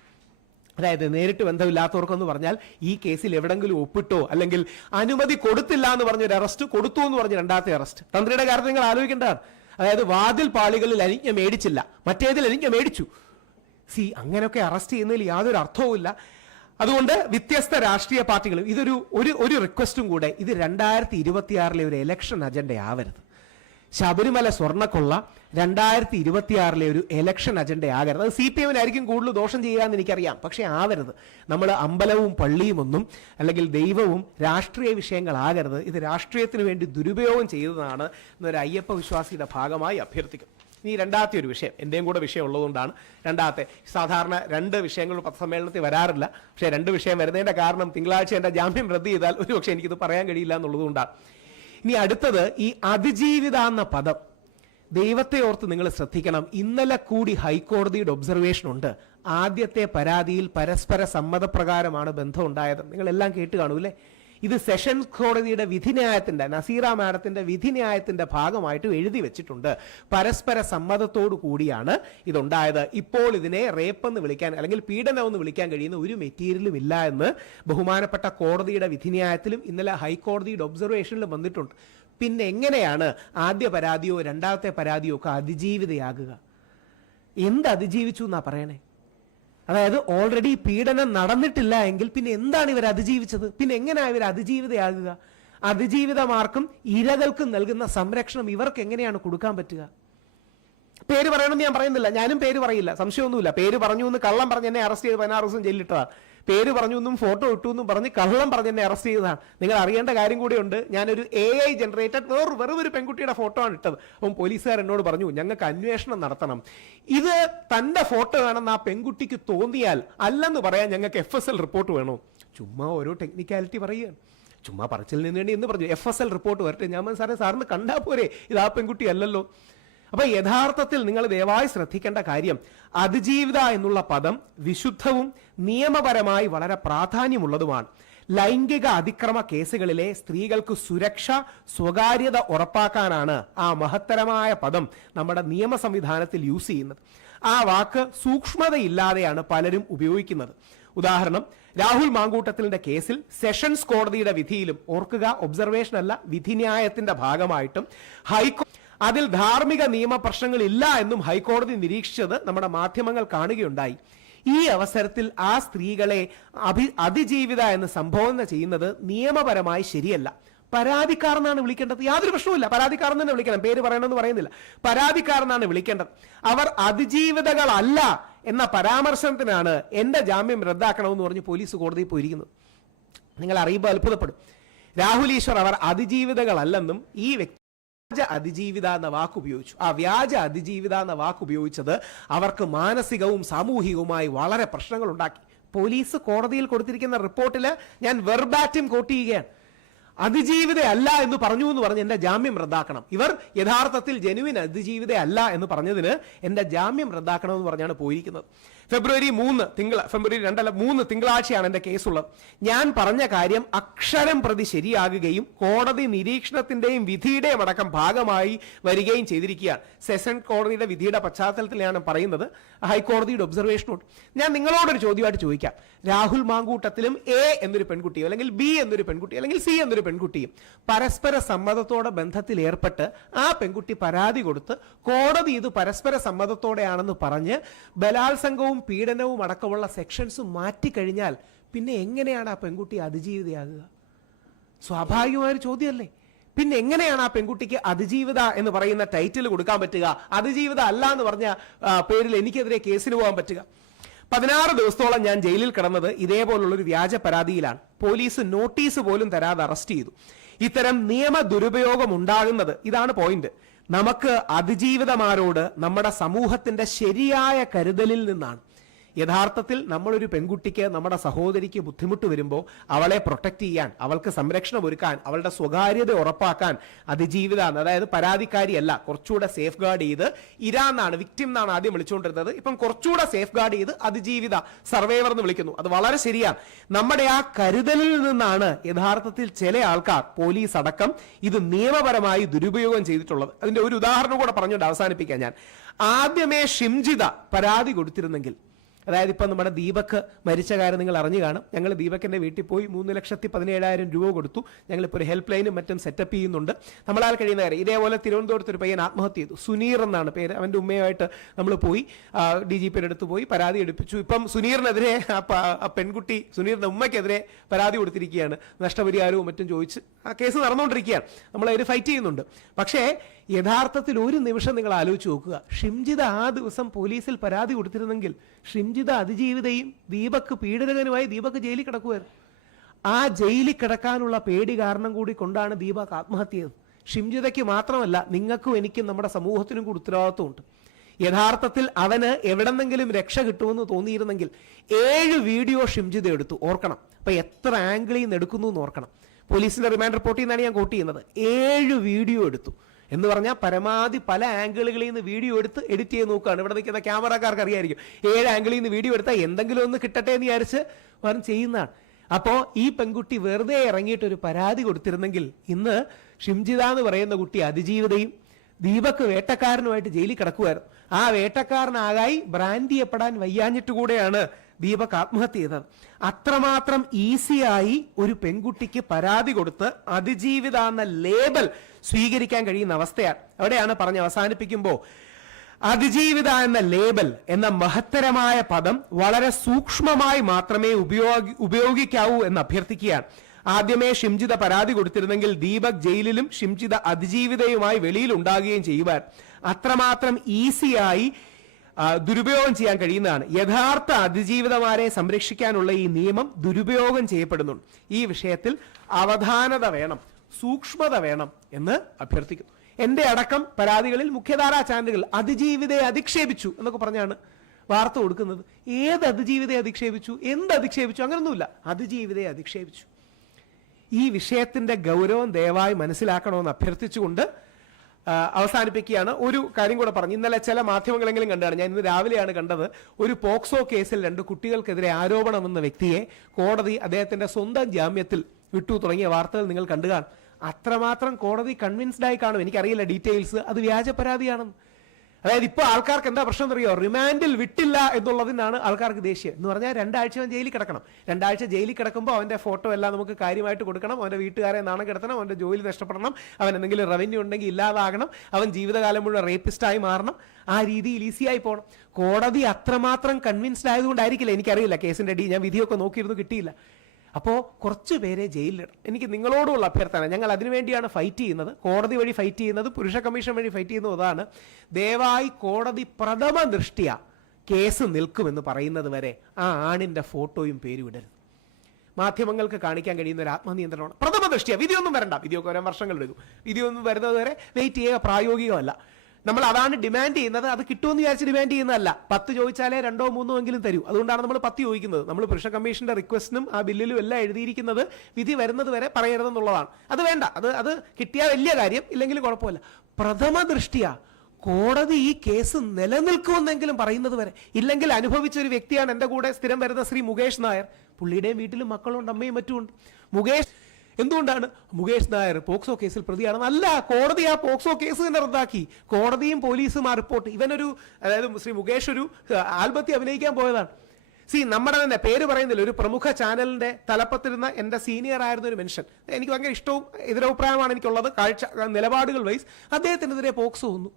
അതായത് നേരിട്ട് ബന്ധമില്ലാത്തവർക്കെന്ന് പറഞ്ഞാൽ ഈ കേസിൽ എവിടെങ്കിലും ഒപ്പിട്ടോ അല്ലെങ്കിൽ അനുമതി കൊടുത്തില്ല എന്ന് പറഞ്ഞൊരു അറസ്റ്റ് കൊടുത്തു എന്ന് പറഞ്ഞ രണ്ടാമത്തെ അറസ്റ്റ് തന്ത്രിയുടെ കാര്യത്തിൽ നിങ്ങൾ ആലോചിക്കേണ്ടതാണ്. അതായത് വാതിൽ പാളികളിൽ അനിജ്ഞ മേടിച്ചില്ല. മറ്റേതിൽ അനിജ്ഞ മേടിച്ചു. സി അങ്ങനെയൊക്കെ അറസ്റ്റ് ചെയ്യുന്നതിൽ യാതൊരു അർത്ഥവുമില്ല അതുകൊണ്ട് വ്യത്യസ്ത രാഷ്ട്രീയ പാർട്ടികളും ഇതൊരു ഒരു ഒരു റിക്വസ്റ്റും കൂടെ ഇത് രണ്ടായിരത്തി ഇരുപത്തിയാറിലെ ഒരു ഇലക്ഷൻ അജണ്ട ആവരുത്. ശബരിമല സ്വർണക്കൊള്ള രണ്ടായിരത്തി ഇരുപത്തിയാറിലെ ഒരു എലക്ഷൻ അജണ്ട ആകരുത്. അത് സി പി എമ്മിനായിരിക്കും കൂടുതൽ ദോഷം ചെയ്യാന്ന് എനിക്കറിയാം. പക്ഷേ ആവരുത്. നമ്മൾ അമ്പലവും പള്ളിയും ഒന്നും അല്ലെങ്കിൽ ദൈവവും രാഷ്ട്രീയ വിഷയങ്ങളാകരുത് ഇത് രാഷ്ട്രീയത്തിന് വേണ്ടി ദുരുപയോഗം ചെയ്തതാണ് എന്നൊരു അയ്യപ്പ വിശ്വാസിയുടെ ഭാഗമായി അഭ്യർത്ഥിക്കും. ഇനി രണ്ടാമത്തെ ഒരു വിഷയം. എന്റെയും കൂടെ വിഷയം ഉള്ളതുകൊണ്ടാണ് രണ്ടാമത്തെ. സാധാരണ രണ്ട് വിഷയങ്ങൾ പത്രസമ്മേളനത്തിൽ വരാറില്ല. പക്ഷേ രണ്ട് വിഷയം വരുന്നതിന്റെ കാരണം തിങ്കളാഴ്ച എന്റെ ജാമ്യം റദ്ദ് ചെയ്താൽ ഒരു പക്ഷേ എനിക്കിത് പറയാൻ കഴിയില്ല എന്നുള്ളതുകൊണ്ടാണ്. ഇനി അടുത്തത് ഈ അതിജീവിത എന്ന പദം. ദൈവത്തെ ഓർത്ത് നിങ്ങൾ ശ്രദ്ധിക്കണം. ഇന്നലെ കൂടി ഹൈക്കോടതിയുടെ ഒബ്സർവേഷൻ ഉണ്ട്. ആദ്യത്തെ പരാതിയിൽ പരസ്പര സമ്മതപ്രകാരമാണ് ബന്ധം ഉണ്ടായത്. നിങ്ങളെല്ലാം കേട്ട് കാണൂല്ലേ ഇത് സെഷൻസ് കോടതിയുടെ വിധിന്യായത്തിന്റെ നസീറ മാഡത്തിന്റെ വിധിന്യായത്തിന്റെ ഭാഗമായിട്ട് എഴുതി വെച്ചിട്ടുണ്ട്. പരസ്പര സമ്മതത്തോടു കൂടിയാണ് ഇതുണ്ടായത്. ഇപ്പോൾ ഇതിനെ റേപ്പ് എന്ന് വിളിക്കാൻ അല്ലെങ്കിൽ പീഡനം എന്ന് വിളിക്കാൻ കഴിയുന്ന ഒരു മെറ്റീരിയലും ഇല്ല എന്ന് ബഹുമാനപ്പെട്ട കോടതിയുടെ വിധിന്യായത്തിലും ഇന്നലെ ഹൈക്കോടതിയുടെ ഒബ്സർവേഷനിലും വന്നിട്ടുണ്ട്. പിന്നെ എങ്ങനെയാണ് ആദ്യ പരാതിയോ രണ്ടാമത്തെ പരാതിയോ ഒക്കെ അതിജീവിതയാകുക? എന്ത് അതിജീവിച്ചു എന്നാ പറയണേ? അതായത് ഓൾറെഡി പീഡനം നടന്നിട്ടില്ല എങ്കിൽ പിന്നെ എന്താണ് ഇവർ അതിജീവിച്ചത്? പിന്നെ എങ്ങനെയാണ് ഇവർ അതിജീവിതയാകുക? അതിജീവിതമാർക്കും ഇരകൾക്കും നൽകുന്ന സംരക്ഷണം ഇവർക്ക് എങ്ങനെയാണ് കൊടുക്കാൻ പറ്റുക? പേര് പറയണമെന്ന് ഞാൻ പറയുന്നില്ല. ഞാനും പേര് പറയില്ല. സംശയമൊന്നുമില്ല. പേര് പറഞ്ഞു എന്ന് കള്ളം പറഞ്ഞ് എന്നെ അറസ്റ്റ് ചെയ്ത് പതിനാറ് ദിവസം ജയിലിട്ടതാണ് പേര് പറഞ്ഞു എന്നും ഫോട്ടോ ഇട്ടു എന്നും പറഞ്ഞ് കള്ളം പറഞ്ഞ് എന്നെ അറസ്റ്റ് ചെയ്തതാണ്. നിങ്ങൾ അറിയേണ്ട കാര്യം കൂടിയുണ്ട് ഞാനൊരു എ ഐ ജനറേറ്റഡ് വേറെ വെറും ഒരു പെൺകുട്ടിയുടെ ഫോട്ടോ ആണ് ഇട്ടത്. അപ്പം പോലീസുകാർ എന്നോട് പറഞ്ഞു ഞങ്ങൾക്ക് അന്വേഷണം നടത്തണം. ഇത് തന്റെ ഫോട്ടോ ആണെന്ന് ആ പെൺകുട്ടിക്ക് തോന്നിയാൽ അല്ലെന്ന് പറയാൻ ഞങ്ങൾക്ക് എഫ് എസ് എൽ റിപ്പോർട്ട് വേണോ? ചുമ്മാ ഓരോ ടെക്നിക്കാലിറ്റി പറയുകയാണ് ചുമ്മാ പറച്ചിൽ നിന്ന് വേണ്ടി എന്ന് പറഞ്ഞു. എഫ് എസ് എൽ റിപ്പോർട്ട് വരട്ടെ. ഞാൻ സാറേ സാറിന് കണ്ടാൽ പോരെ. ഇത് ആ പെൺകുട്ടി അല്ലല്ലോ. അപ്പൊ യഥാർത്ഥത്തിൽ നിങ്ങൾ ദയവായി ശ്രദ്ധിക്കേണ്ട കാര്യം അതിജീവിത എന്നുള്ള പദം വിശുദ്ധവും നിയമപരമായി വളരെ പ്രാധാന്യമുള്ളതുമാണ്. ലൈംഗിക അതിക്രമ കേസുകളിലെ സ്ത്രീകൾക്ക് സുരക്ഷ സ്വകാര്യത ഉറപ്പാക്കാനാണ് ആ മഹത്തരമായ പദം നമ്മുടെ നിയമ സംവിധാനത്തിൽ യൂസ് ചെയ്യുന്നത്. ആ വാക്ക് സൂക്ഷ്മതയില്ലാതെയാണ് പലരും ഉപയോഗിക്കുന്നത്. ഉദാഹരണം രാഹുൽ മാങ്കൂട്ടത്തിലിന്റെ കേസിൽ സെഷൻസ് കോടതിയുടെ വിധിയിലും ഓർക്കുക ഒബ്സർവേഷൻ അല്ല വിധിന്യായത്തിന്റെ ഭാഗമായിട്ടും ഹൈക്കോ അതിൽ ധാർമ്മിക നിയമ പ്രശ്നങ്ങൾ ഇല്ല എന്നും ഹൈക്കോടതി നിരീക്ഷിച്ചത് നമ്മുടെ മാധ്യമങ്ങൾ കാണുകയുണ്ടായി. ഈ അവസരത്തിൽ ആ സ്ത്രീകളെ അഭി അതിജീവിത എന്ന് സംബോധന ചെയ്യുന്നത് നിയമപരമായി ശരിയല്ല. പരാതിക്കാരനാണ് വിളിക്കേണ്ടത്. യാതൊരു പ്രശ്നവുമില്ല. പരാതിക്കാരൻ തന്നെ വിളിക്കണം. പേര് പറയണമെന്ന് പറയുന്നില്ല. പരാതിക്കാരനാണ് വിളിക്കേണ്ടത്. അവർ അതിജീവിതകളല്ല എന്ന പരാമർശത്തിനാണ് എന്റെ ജാമ്യം റദ്ദാക്കണമെന്ന് പറഞ്ഞ് പോലീസ് കോടതിയിൽ പോയിരിക്കുന്നത്. നിങ്ങൾ അറിയുമ്പോൾ അത്ഭുതപ്പെടും. രാഹുൽ ഈശ്വർ അവർ അതിജീവിതകളല്ലെന്നും ഈ വ്യക്തി വ്യാജ അതിജീവിത എന്ന വാക്ക് ഉപയോഗിച്ചു. ആ വ്യാജ അതിജീവിത എന്ന വാക്ക് ഉപയോഗിച്ചത് അവർക്ക് മാനസികവും സാമൂഹികവുമായി വളരെ പ്രശ്നങ്ങൾ ഉണ്ടാക്കി പോലീസ് കോടതിയിൽ കൊടുത്തിരിക്കുന്ന റിപ്പോർട്ടിൽ ഞാൻ വെർബാറ്റും കോട്ട് ചെയ്യുകയാണ്. അതിജീവിത അല്ല എന്ന് പറഞ്ഞു എന്ന് പറഞ്ഞ് എന്റെ ജാമ്യം റദ്ദാക്കണം. ഇവർ യഥാർത്ഥത്തിൽ ജനുവിൻ അതിജീവിത അല്ല എന്ന് പറഞ്ഞതിന് എന്റെ ജാമ്യം റദ്ദാക്കണം എന്ന് പറഞ്ഞാണ് പോയിരിക്കുന്നത്. ഫെബ്രുവരി മൂന്ന് തിങ്കൾ ഫെബ്രുവരി രണ്ടല്ല മൂന്ന് തിങ്കളാഴ്ചയാണ് എന്റെ കേസുള്ളത്. ഞാൻ പറഞ്ഞ കാര്യം അക്ഷരം പ്രതി ശരിയാകുകയും കോടതി നിരീക്ഷണത്തിന്റെയും വിധിയുടെയും അടക്കം ഭാഗമായി വരികയും ചെയ്തിരിക്കുകയാണ്. സെഷൻ കോടതിയുടെ വിധിയുടെ പശ്ചാത്തലത്തിലാണ് പറയുന്നത്. ഹൈക്കോടതിയുടെ ഒബ്സർവേഷൻ നോട്ട് ഞാൻ നിങ്ങളോടൊരു ചോദ്യമായിട്ട് ചോദിക്കാം. രാഹുൽ മാങ്കൂട്ടത്തിലും എ എന്നൊരു പെൺകുട്ടിയും അല്ലെങ്കിൽ ബി എന്നൊരു പെൺകുട്ടി അല്ലെങ്കിൽ സി എന്നൊരു പെൺകുട്ടിയും പരസ്പര സമ്മതത്തോടെ ബന്ധത്തിൽ ഏർപ്പെട്ട് ആ പെൺകുട്ടി പരാതി കൊടുത്ത് കോടതി ഇത് പരസ്പര സമ്മതത്തോടെയാണെന്ന് പറഞ്ഞ് ബലാത്സംഗവും പീഡനവും അടക്കമുള്ള സെക്ഷൻസ് മാറ്റിക്കഴിഞ്ഞാൽ പിന്നെ എങ്ങനെയാണ് ആ പെൺകുട്ടി അതിജീവിതയാകുക? സ്വാഭാവികമായൊരു ചോദ്യമല്ലേ? പിന്നെ എങ്ങനെയാണ് ആ പെൺകുട്ടിക്ക് അതിജീവിത എന്ന് പറയുന്ന ടൈറ്റിൽ കൊടുക്കാൻ പറ്റുക? അതിജീവിത അല്ല എന്ന് പറഞ്ഞ പേരിൽ എനിക്കെതിരെ കേസിന് പോകാൻ പറ്റുക. പതിനാറ് ദിവസത്തോളം ഞാൻ ജയിലിൽ കിടന്നത് ഇതേപോലുള്ള ഒരു വ്യാജ പരാതിയിലാണ്. പോലീസ് നോട്ടീസ് പോലും തരാതെ അറസ്റ്റ് ചെയ്തു. ഇത്തരം നിയമ ദുരുപയോഗം ഉണ്ടാകുന്നത് ഇതാണ് പോയിന്റ് നമുക്ക് അതിജീവിതമാരോട് നമ്മുടെ സമൂഹത്തിന്റെ ശരിയായ കരുതലിൽ നിന്നാണ്. യഥാർത്ഥത്തിൽ നമ്മളൊരു പെൺകുട്ടിക്ക് നമ്മുടെ സഹോദരിക്ക് ബുദ്ധിമുട്ട് വരുമ്പോൾ അവളെ പ്രൊട്ടക്ട് ചെയ്യാൻ അവൾക്ക് സംരക്ഷണം ഒരുക്കാൻ അവളുടെ സ്വകാര്യത ഉറപ്പാക്കാൻ അതിജീവിതാണ് അതായത് പരാതിക്കാരിയല്ല കുറച്ചുകൂടെ സേഫ് ഗാർഡ് ചെയ്ത് ഇര എന്നാണ് വിക്ടിം എന്നാണ് ആദ്യം വിളിച്ചുകൊണ്ടിരുന്നത്. ഇപ്പം കുറച്ചുകൂടെ സേഫ് ഗാർഡ് ചെയ്ത് അതിജീവിത സർവൈവർ എന്ന് വിളിക്കുന്നു. അത് വളരെ ശരിയാണ്. നമ്മുടെ ആ കരുതലിൽ നിന്നാണ് യഥാർത്ഥത്തിൽ ചില ആൾക്കാർ പോലീസ് അടക്കം ഇത് നിയമപരമായി ദുരുപയോഗം ചെയ്തിട്ടുള്ളത്. അതിന്റെ ഒരു ഉദാഹരണം കൂടെ പറഞ്ഞുകൊണ്ട് അവസാനിപ്പിക്കാം ഞാൻ. ആദ്യമേ ഷിംജിത പരാതി കൊടുത്തിരുന്നെങ്കിൽ അതായത് ഇപ്പം നമ്മുടെ ദീപക് മരിച്ച കാര്യം നിങ്ങൾ അറിഞ്ഞു കാണും. ഞങ്ങൾ ദീപക്കിന്റെ വീട്ടിൽ പോയി മൂന്ന് ലക്ഷത്തി പതിനേഴായിരം രൂപ കൊടുത്തു. ഞങ്ങളിപ്പോൾ ഒരു ഹെൽപ്പ് ലൈനും മറ്റും സെറ്റപ്പ് ചെയ്യുന്നുണ്ട്. നമ്മളാൽ കഴിയുന്ന കാര്യം ഇതേപോലെ തിരുവനന്തപുരത്ത് ഒരു പയ്യൻ ആത്മഹത്യ ചെയ്തു. സുനീർ എന്നാണ് പേര്. അവന്റെ ഉമ്മയുമായിട്ട് നമ്മൾ പോയി. ഡി ജി പിയുടെ അടുത്ത് പോയി പരാതി എടുപ്പിച്ചു. ഇപ്പം സുനീറിനെതിരെ ആ പെൺകുട്ടി സുനീറിന്റെ ഉമ്മയ്ക്കെതിരെ പരാതി കൊടുത്തിരിക്കുകയാണ്. നഷ്ടപരിഹാരവും മറ്റും ചോദിച്ച് ആ കേസ് നടന്നുകൊണ്ടിരിക്കുകയാണ് നമ്മൾ അതിൽ ഫൈറ്റ് ചെയ്യുന്നുണ്ട്. പക്ഷേ യഥാർത്ഥത്തിൽ ഒരു നിമിഷം നിങ്ങൾ ആലോചിച്ച് നോക്കുക. ഷിംജിത ആ ദിവസം പോലീസിൽ പരാതി കൊടുത്തിരുന്നെങ്കിൽ ഷിംജിത അതിജീവിതയും ദീപക് പീഡിതകനുമായി ദീപക് ജയിലിൽ കിടക്കുമായിരുന്നു ആ ജയിലിൽ കിടക്കാനുള്ള പേടി കാരണം കൂടി കൊണ്ടാണ് ദീപക് ആത്മഹത്യ ചെയ്തത് ഷിംജിതയ്ക്ക് മാത്രമല്ല നിങ്ങൾക്കും എനിക്കും നമ്മുടെ സമൂഹത്തിനും കൂടി ഉത്തരവാദിത്വമുണ്ട്. യഥാർത്ഥത്തിൽ അവന് എവിടെന്നെങ്കിലും രക്ഷ കിട്ടുമെന്ന് തോന്നിയിരുന്നെങ്കിൽ ഏഴ് വീഡിയോ ഷിംജിത എടുത്തു. ഓർക്കണം. അപ്പൊ എത്ര ആംഗിളിൽ നിന്ന് എടുക്കുന്നു എന്ന് ഓർക്കണം. പോലീസിന്റെ റിമാൻഡ് റിപ്പോർട്ടിൽ നിന്നാണ് ഞാൻ കോട്ട് ചെയ്യുന്നത്. ഏഴ് വീഡിയോ എടുത്തു. എന്ന് പറഞ്ഞാൽ പരമാവധി പല ആംഗിളുകളിൽ നിന്ന് വീഡിയോ എടുത്ത് എഡിറ്റ് ചെയ്ത് നോക്കുകയാണ്. ഇവിടെ നിൽക്കുന്ന ക്യാമറക്കാർക്ക് അറിയായിരിക്കും. ഏഴ് ആംഗിളിൽ നിന്ന് വീഡിയോ എടുത്താൽ എന്തെങ്കിലും ഒന്ന് കിട്ടട്ടെ എന്ന് വിചാരിച്ച് അവൻ ചെയ്യുന്നതാണ്. അപ്പോൾ ഈ പെൺകുട്ടി വെറുതെ ഇറങ്ങിയിട്ട് ഒരു പരാതി കൊടുത്തിരുന്നെങ്കിൽ ഇന്ന് ഷിംജിത എന്ന് പറയുന്ന കുട്ടി അതിജീവിതയും ദീപക് വേട്ടക്കാരനുമായിട്ട് ജയിലിൽ കിടക്കുമായിരുന്നു ആ വേട്ടക്കാരനാകായി ബ്രാൻഡ് ചെയ്യപ്പെടാൻ വയ്യാഞ്ഞിട്ട് കൂടെയാണ് ദീപക് ആത്മഹത്യ ചെയ്തത്. അത്രമാത്രം ഈസിയായി ഒരു പെൺകുട്ടിക്ക് പരാതി കൊടുത്ത് അതിജീവിത എന്ന ലേബൽ സ്വീകരിക്കാൻ കഴിയുന്ന അവസ്ഥയാണ്. അവിടെയാണ് പറഞ്ഞ് അവസാനിപ്പിക്കുമ്പോൾ അതിജീവിത എന്ന ലേബൽ എന്ന മഹത്തരമായ പദം വളരെ സൂക്ഷ്മമായി മാത്രമേ ഉപയോഗി ഉപയോഗിക്കാവൂ എന്ന് അഭ്യർത്ഥിക്കുകയാണ്. ആദ്യമേ ഷിംജിത പരാതി കൊടുത്തിരുന്നെങ്കിൽ ദീപക് ജയിലിലും ഷിംജിത അതിജീവിതയുമായി വെളിയിൽ ഉണ്ടാകുകയും ചെയ്യുവാൻ. അത്രമാത്രം ഈസിയായി ദുരുപയോഗം ചെയ്യാൻ കഴിയുന്നതാണ്. യഥാർത്ഥ അതിജീവിതമാരെ സംരക്ഷിക്കാനുള്ള ഈ നിയമം ദുരുപയോഗം ചെയ്യപ്പെടുന്നുണ്ട്. ഈ വിഷയത്തിൽ അവധാനത വേണം സൂക്ഷ്മത വേണം എന്ന് അഭ്യർത്ഥിക്കുന്നു. എന്റെ അടക്കം പരാതികളിൽ മുഖ്യധാരാ ചാനലുകൾ അതിജീവിതയെ അധിക്ഷേപിച്ചു എന്നൊക്കെ പറഞ്ഞാണ് വാർത്ത കൊടുക്കുന്നത്. ഏത് അതിജീവിതയെ അധിക്ഷേപിച്ചു എന്ത് അധിക്ഷേപിച്ചു അങ്ങനൊന്നുമില്ല. അതിജീവിതയെ അധിക്ഷേപിച്ചു. ഈ വിഷയത്തിന്റെ ഗൗരവം ദയവായി മനസ്സിലാക്കണമെന്ന് അഭ്യർത്ഥിച്ചുകൊണ്ട് അവസാനിപ്പിക്കുകയാണ്. ഒരു കാര്യം കൂടെ പറഞ്ഞു. ഇന്നലെ ചില മാധ്യമങ്ങളെങ്കിലും കണ്ടാണ്. ഞാൻ ഇന്ന് രാവിലെയാണ് കണ്ടത്. ഒരു പോക്സോ കേസിൽ രണ്ട് കുട്ടികൾക്കെതിരെ ആരോപണം വന്ന വ്യക്തിയെ കോടതി അദ്ദേഹത്തിന്റെ സ്വന്തം ജാമ്യത്തിൽ വിട്ടു. തുടങ്ങിയ വാർത്തകൾ നിങ്ങൾ കണ്ടുകാണും. അത്രമാത്രം കോടതി കൺവിൻസ്ഡ് ആയി കാണും. എനിക്കറിയില്ല ഡീറ്റെയിൽസ് അത് വ്യാജ പരാതിയാണെന്ന്. അതായത് ഇപ്പോൾ ആൾക്കാർക്ക് എന്താ പ്രശ്നം എന്നറിയോ? റിമാൻഡിൽ വിട്ടില്ല എന്നുള്ളതിനാണ് ആൾക്കാർക്ക് ദേഷ്യം. എന്ന് പറഞ്ഞാൽ രണ്ടാഴ്ച അവൻ ജയിലിൽ കിടക്കണം. രണ്ടാഴ്ച ജയിലിൽ കിടക്കുമ്പോൾ അവന്റെ ഫോട്ടോ എല്ലാം നമുക്ക് കാര്യമായിട്ട് കൊടുക്കണം. അവന്റെ വീട്ടുകാരെ നാണം കിടത്തണം. അവന്റെ ജോലി നഷ്ടപ്പെടണം. അവൻ എന്തെങ്കിലും റവന്യൂ ഉണ്ടെങ്കിൽ ഇല്ലാതാകണം. അവൻ ജീവിതകാലം മുഴുവൻ റേപ്പിസ്റ്റായി മാറണം. ആ രീതിയിൽ ഈസിയായി പോകണം കോടതി അത്രമാത്രം കൺവിൻസ്ഡ് ആയതുകൊണ്ടായിരിക്കില്ല. എനിക്കറിയില്ല. കേസിന്റെ ഡി ഞാൻ വിധിയൊക്കെ നോക്കിയിരുന്നു കിട്ടിയില്ല. അപ്പോൾ കുറച്ച് പേരെ ജയിലിലിടണം. എനിക്ക് നിങ്ങളോടുള്ള അഭ്യർത്ഥന ഞങ്ങൾ അതിനുവേണ്ടിയാണ് ഫൈറ്റ് ചെയ്യുന്നത്. കോടതി വഴി ഫൈറ്റ് ചെയ്യുന്നത് പുരുഷ കമ്മീഷൻ വഴി ഫൈറ്റ് ചെയ്യുന്നത് അതാണ് ദയവായി കോടതി പ്രഥമ ദൃഷ്ടിയ കേസ് നിൽക്കുമെന്ന് പറയുന്നത് വരെ ആ ആണിന്റെ ഫോട്ടോയും പേരും ഇടരുത്. മാധ്യമങ്ങൾക്ക് കാണിക്കാൻ കഴിയുന്ന ഒരു ആത്മനിയന്ത്രണമാണ്. പ്രഥമ ദൃഷ്ടിയ. വിധിയൊന്നും വരണ്ട. വിധിയൊക്കെ വരാൻ വർഷങ്ങൾ എടുക്കും വിധിയൊന്നും വരുന്നത് വരെ വെയിറ്റ് ചെയ്യുക പ്രായോഗികമല്ല. നമ്മൾ അതാണ് ഡിമാൻഡ് ചെയ്യുന്നത് അത് കിട്ടുമെന്ന് വിചാരിച്ച് ഡിമാൻഡ് ചെയ്യുന്നതല്ല. പത്ത് ചോദിച്ചാലേ രണ്ടോ മൂന്നോ എങ്കിലും തരൂ. അതുകൊണ്ടാണ് നമ്മൾ പത്ത് ചോദിക്കുന്നത്. നമ്മൾ പുരുഷ കമ്മീഷന്റെ റിക്വസ്റ്റിനും ആ ബില്ലിലും എല്ലാം എഴുതിയിരിക്കുന്നത് വിധി വരുന്നത് വരെ പറയരുതെന്നുള്ളതാണ്. അത് വേണ്ട. അത് അത് കിട്ടിയാൽ വലിയ കാര്യം ഇല്ലെങ്കിൽ കുഴപ്പമില്ല. പ്രഥമ ദൃഷ്ടിയാ കോടതി ഈ കേസ് നിലനിൽക്കുമെന്നെങ്കിലും പറയുന്നത് വരെ. ഇല്ലെങ്കിൽ അനുഭവിച്ച ഒരു വ്യക്തിയാണ് എന്റെ കൂടെ സ്ഥിരം വരുന്ന ശ്രീ മുകേഷ് നായർ. പുള്ളിയുടെയും വീട്ടിലും മക്കളുണ്ട് അമ്മയും മറ്റുമുണ്ട് മുകേഷ് എന്തുകൊണ്ടാണ്? മുകേഷ് നായർ പോക്സോ കേസിൽ പ്രതിയാണെന്നല്ല കോടതി ആ പോക്സോ കേസ് തന്നെ റദ്ദാക്കി. കോടതിയും പോലീസും ആ റിപ്പോർട്ട്. ഇവനൊരു അതായത് ശ്രീ മുകേഷ് ഒരു ആൽബത്തി അഭിനയിക്കാൻ പോയതാണ്. സി നമ്മുടെ തന്നെ പേര് പറയുന്നില്ല. ഒരു പ്രമുഖ ചാനലിന്റെ തലപ്പത്തിരുന്ന എന്റെ സീനിയർ ആയിരുന്ന ഒരു മനുഷ്യൻ. എനിക്ക് ഭയങ്കര ഇഷ്ടവും എതിരഭിപ്രായമാണ് എനിക്കുള്ളത്. കാഴ്ച നിലപാടുകൾ വൈസ് അദ്ദേഹത്തിനെതിരെ പോക്സോ വന്നു.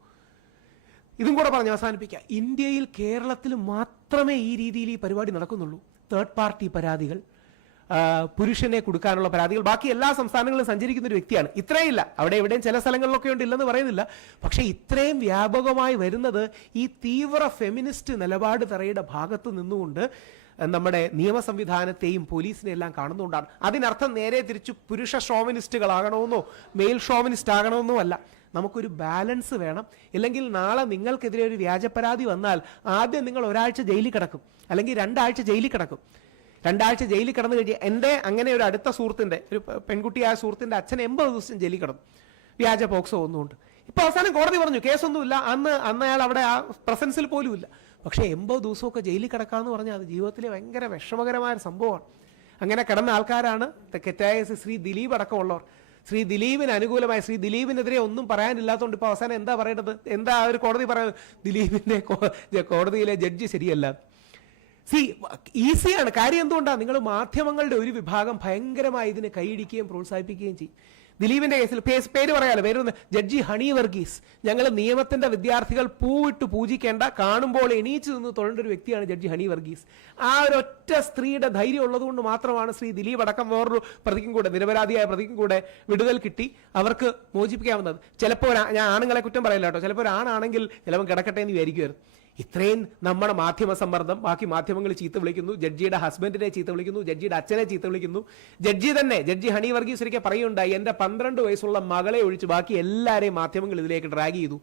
ഇതും കൂടെ പറഞ്ഞ് അവസാനിപ്പിക്കാം. ഇന്ത്യയിൽ കേരളത്തിൽ മാത്രമേ ഈ രീതിയിൽ ഈ പരിപാടി നടക്കുന്നുള്ളൂ. തേർഡ് പാർട്ടി പരാതികൾ. പുരുഷനെ കൊടുക്കാനുള്ള പരാതികൾ. ബാക്കി എല്ലാ സംസ്ഥാനങ്ങളിലും സഞ്ചരിക്കുന്ന ഒരു വ്യക്തിയാണ്. ഇത്രയില്ല. അവിടെ എവിടെയും ചില സ്ഥലങ്ങളിലൊക്കെ ഉണ്ട് ഇല്ലെന്ന് പറയുന്നില്ല. പക്ഷേ ഇത്രയും വ്യാപകമായി വരുന്നത് ഈ തീവ്ര ഫെമിനിസ്റ്റ് നിലപാട് തറയുടെ ഭാഗത്ത് നിന്നുകൊണ്ട് നമ്മുടെ നിയമ സംവിധാനത്തെയും പോലീസിനെ എല്ലാം കാണുന്നുകൊണ്ടാണ് അതിനർത്ഥം നേരെ തിരിച്ച് പുരുഷ ഷോമിനിസ്റ്റുകളാകണമെന്നോ മെയിൽ ഷോവിനിസ്റ്റ് ആകണമെന്നോ അല്ല. നമുക്കൊരു ബാലൻസ് വേണം. ഇല്ലെങ്കിൽ നാളെ നിങ്ങൾക്കെതിരെ ഒരു വ്യാജ പരാതി വന്നാൽ ആദ്യം നിങ്ങൾ ഒരാഴ്ച ജയിലിൽ കിടക്കും. അല്ലെങ്കിൽ രണ്ടാഴ്ച ജയിലിൽ കിടക്കും. രണ്ടാഴ്ച ജയിലിൽ കിടന്നു കഴിഞ്ഞ് എന്റെ അങ്ങനെ ഒരു അടുത്ത സുഹൃത്തിന്റെ ഒരു പെൺകുട്ടിയായ സുഹൃത്തിന്റെ അച്ഛൻ എൺപത് ദിവസം ജയിലിൽ കിടന്നു. വ്യാജ പോക്സോ ഒന്നുകൊണ്ട് ഇപ്പോൾ അവസാനം കോടതി പറഞ്ഞു കേസൊന്നുമില്ല. അന്ന് അന്ന് അയാൾ അവിടെ ആ പ്രസൻസിൽ പോലും ഇല്ല. പക്ഷേ എൺപത് ദിവസമൊക്കെ ജയിലിൽ കിടക്കാമെന്ന് പറഞ്ഞാൽ അത് ജീവിതത്തിലെ ഭയങ്കര വിഷമകരമായ ഒരു സംഭവമാണ്. അങ്ങനെ കിടന്ന ആൾക്കാരാണ് തെക്കറ്റായ ശ്രീ ദിലീപ് അടക്കമുള്ളവർ. ശ്രീ ദിലീപിന് അനുകൂലമായി ശ്രീ ദിലീപിനെതിരെ ഒന്നും പറയാനില്ലാത്തതുകൊണ്ട് ഇപ്പോൾ അവസാനം എന്താ പറയേണ്ടത്? എന്താ ഒരു കോടതി പറയുന്നത്? ദിലീപിന്റെ കോടതിയിലെ ജഡ്ജി ശരിയല്ല. സി ഈസിയാണ് കാര്യം എന്തുകൊണ്ടാണ് നിങ്ങൾ മാധ്യമങ്ങളുടെ ഒരു വിഭാഗം ഭയങ്കരമായി ഇതിനെ കൈയിടിക്കുകയും പ്രോത്സാഹിപ്പിക്കുകയും ചെയ്യും. ദിലീപിന്റെ കേസിൽ പേര് പറയാലോ. പേര് ജഡ്ജി ഹണി വർഗീസ്. ഞങ്ങൾ നിയമത്തിന്റെ വിദ്യാർത്ഥികൾ പൂവിട്ട് പൂജിക്കേണ്ട കാണുമ്പോൾ എണീച്ചു നിന്ന് തൊഴേണ്ട ഒരു വ്യക്തിയാണ് ജഡ്ജി ഹണി വർഗീസ്. ആ ഒരു ഒറ്റ സ്ത്രീയുടെ ധൈര്യം ഉള്ളതുകൊണ്ട് മാത്രമാണ് ശ്രീ ദിലീപ് അടക്കം വേറൊരു പ്രതിക്കും കൂടെ നിരപരാധിയായ പ്രതിക്കും കൂടെ വിടുതൽ കിട്ടി. അവർക്ക് മോചിപ്പിക്കാവുന്നത്. ചിലപ്പോൾ ഞാൻ ആണുങ്ങളെ കുറ്റം പറയില്ല കേട്ടോ. ചിലപ്പോൾ ഒരു ആണാണെങ്കിൽ ചിലപ്പോൾ കിടക്കട്ടെ എന്ന് വിചാരിക്കുമായിരുന്നു ഇത്രയും നമ്മുടെ മാധ്യമ സമ്മർദ്ദം ബാക്കി മാധ്യമങ്ങൾ ചീത്ത വിളിക്കുന്നു ജഡ്ജിയുടെ ഹസ്ബൻഡിനെ ചീത്ത വിളിക്കുന്നു ജഡ്ജിയുടെ അച്ഛനെ ചീത്ത വിളിക്കുന്നു. ജഡ്ജി തന്നെ ജഡ്ജി ഹണി വർഗീസ് ഒരിക്കൽ പറയുണ്ടായി എന്റെ പന്ത്രണ്ട് വയസ്സുള്ള മകളെ ഒഴിച്ച് ബാക്കി എല്ലാവരെയും മാധ്യമങ്ങൾ ഇതിലേക്ക് ഡ്രാഗ് ചെയ്തു.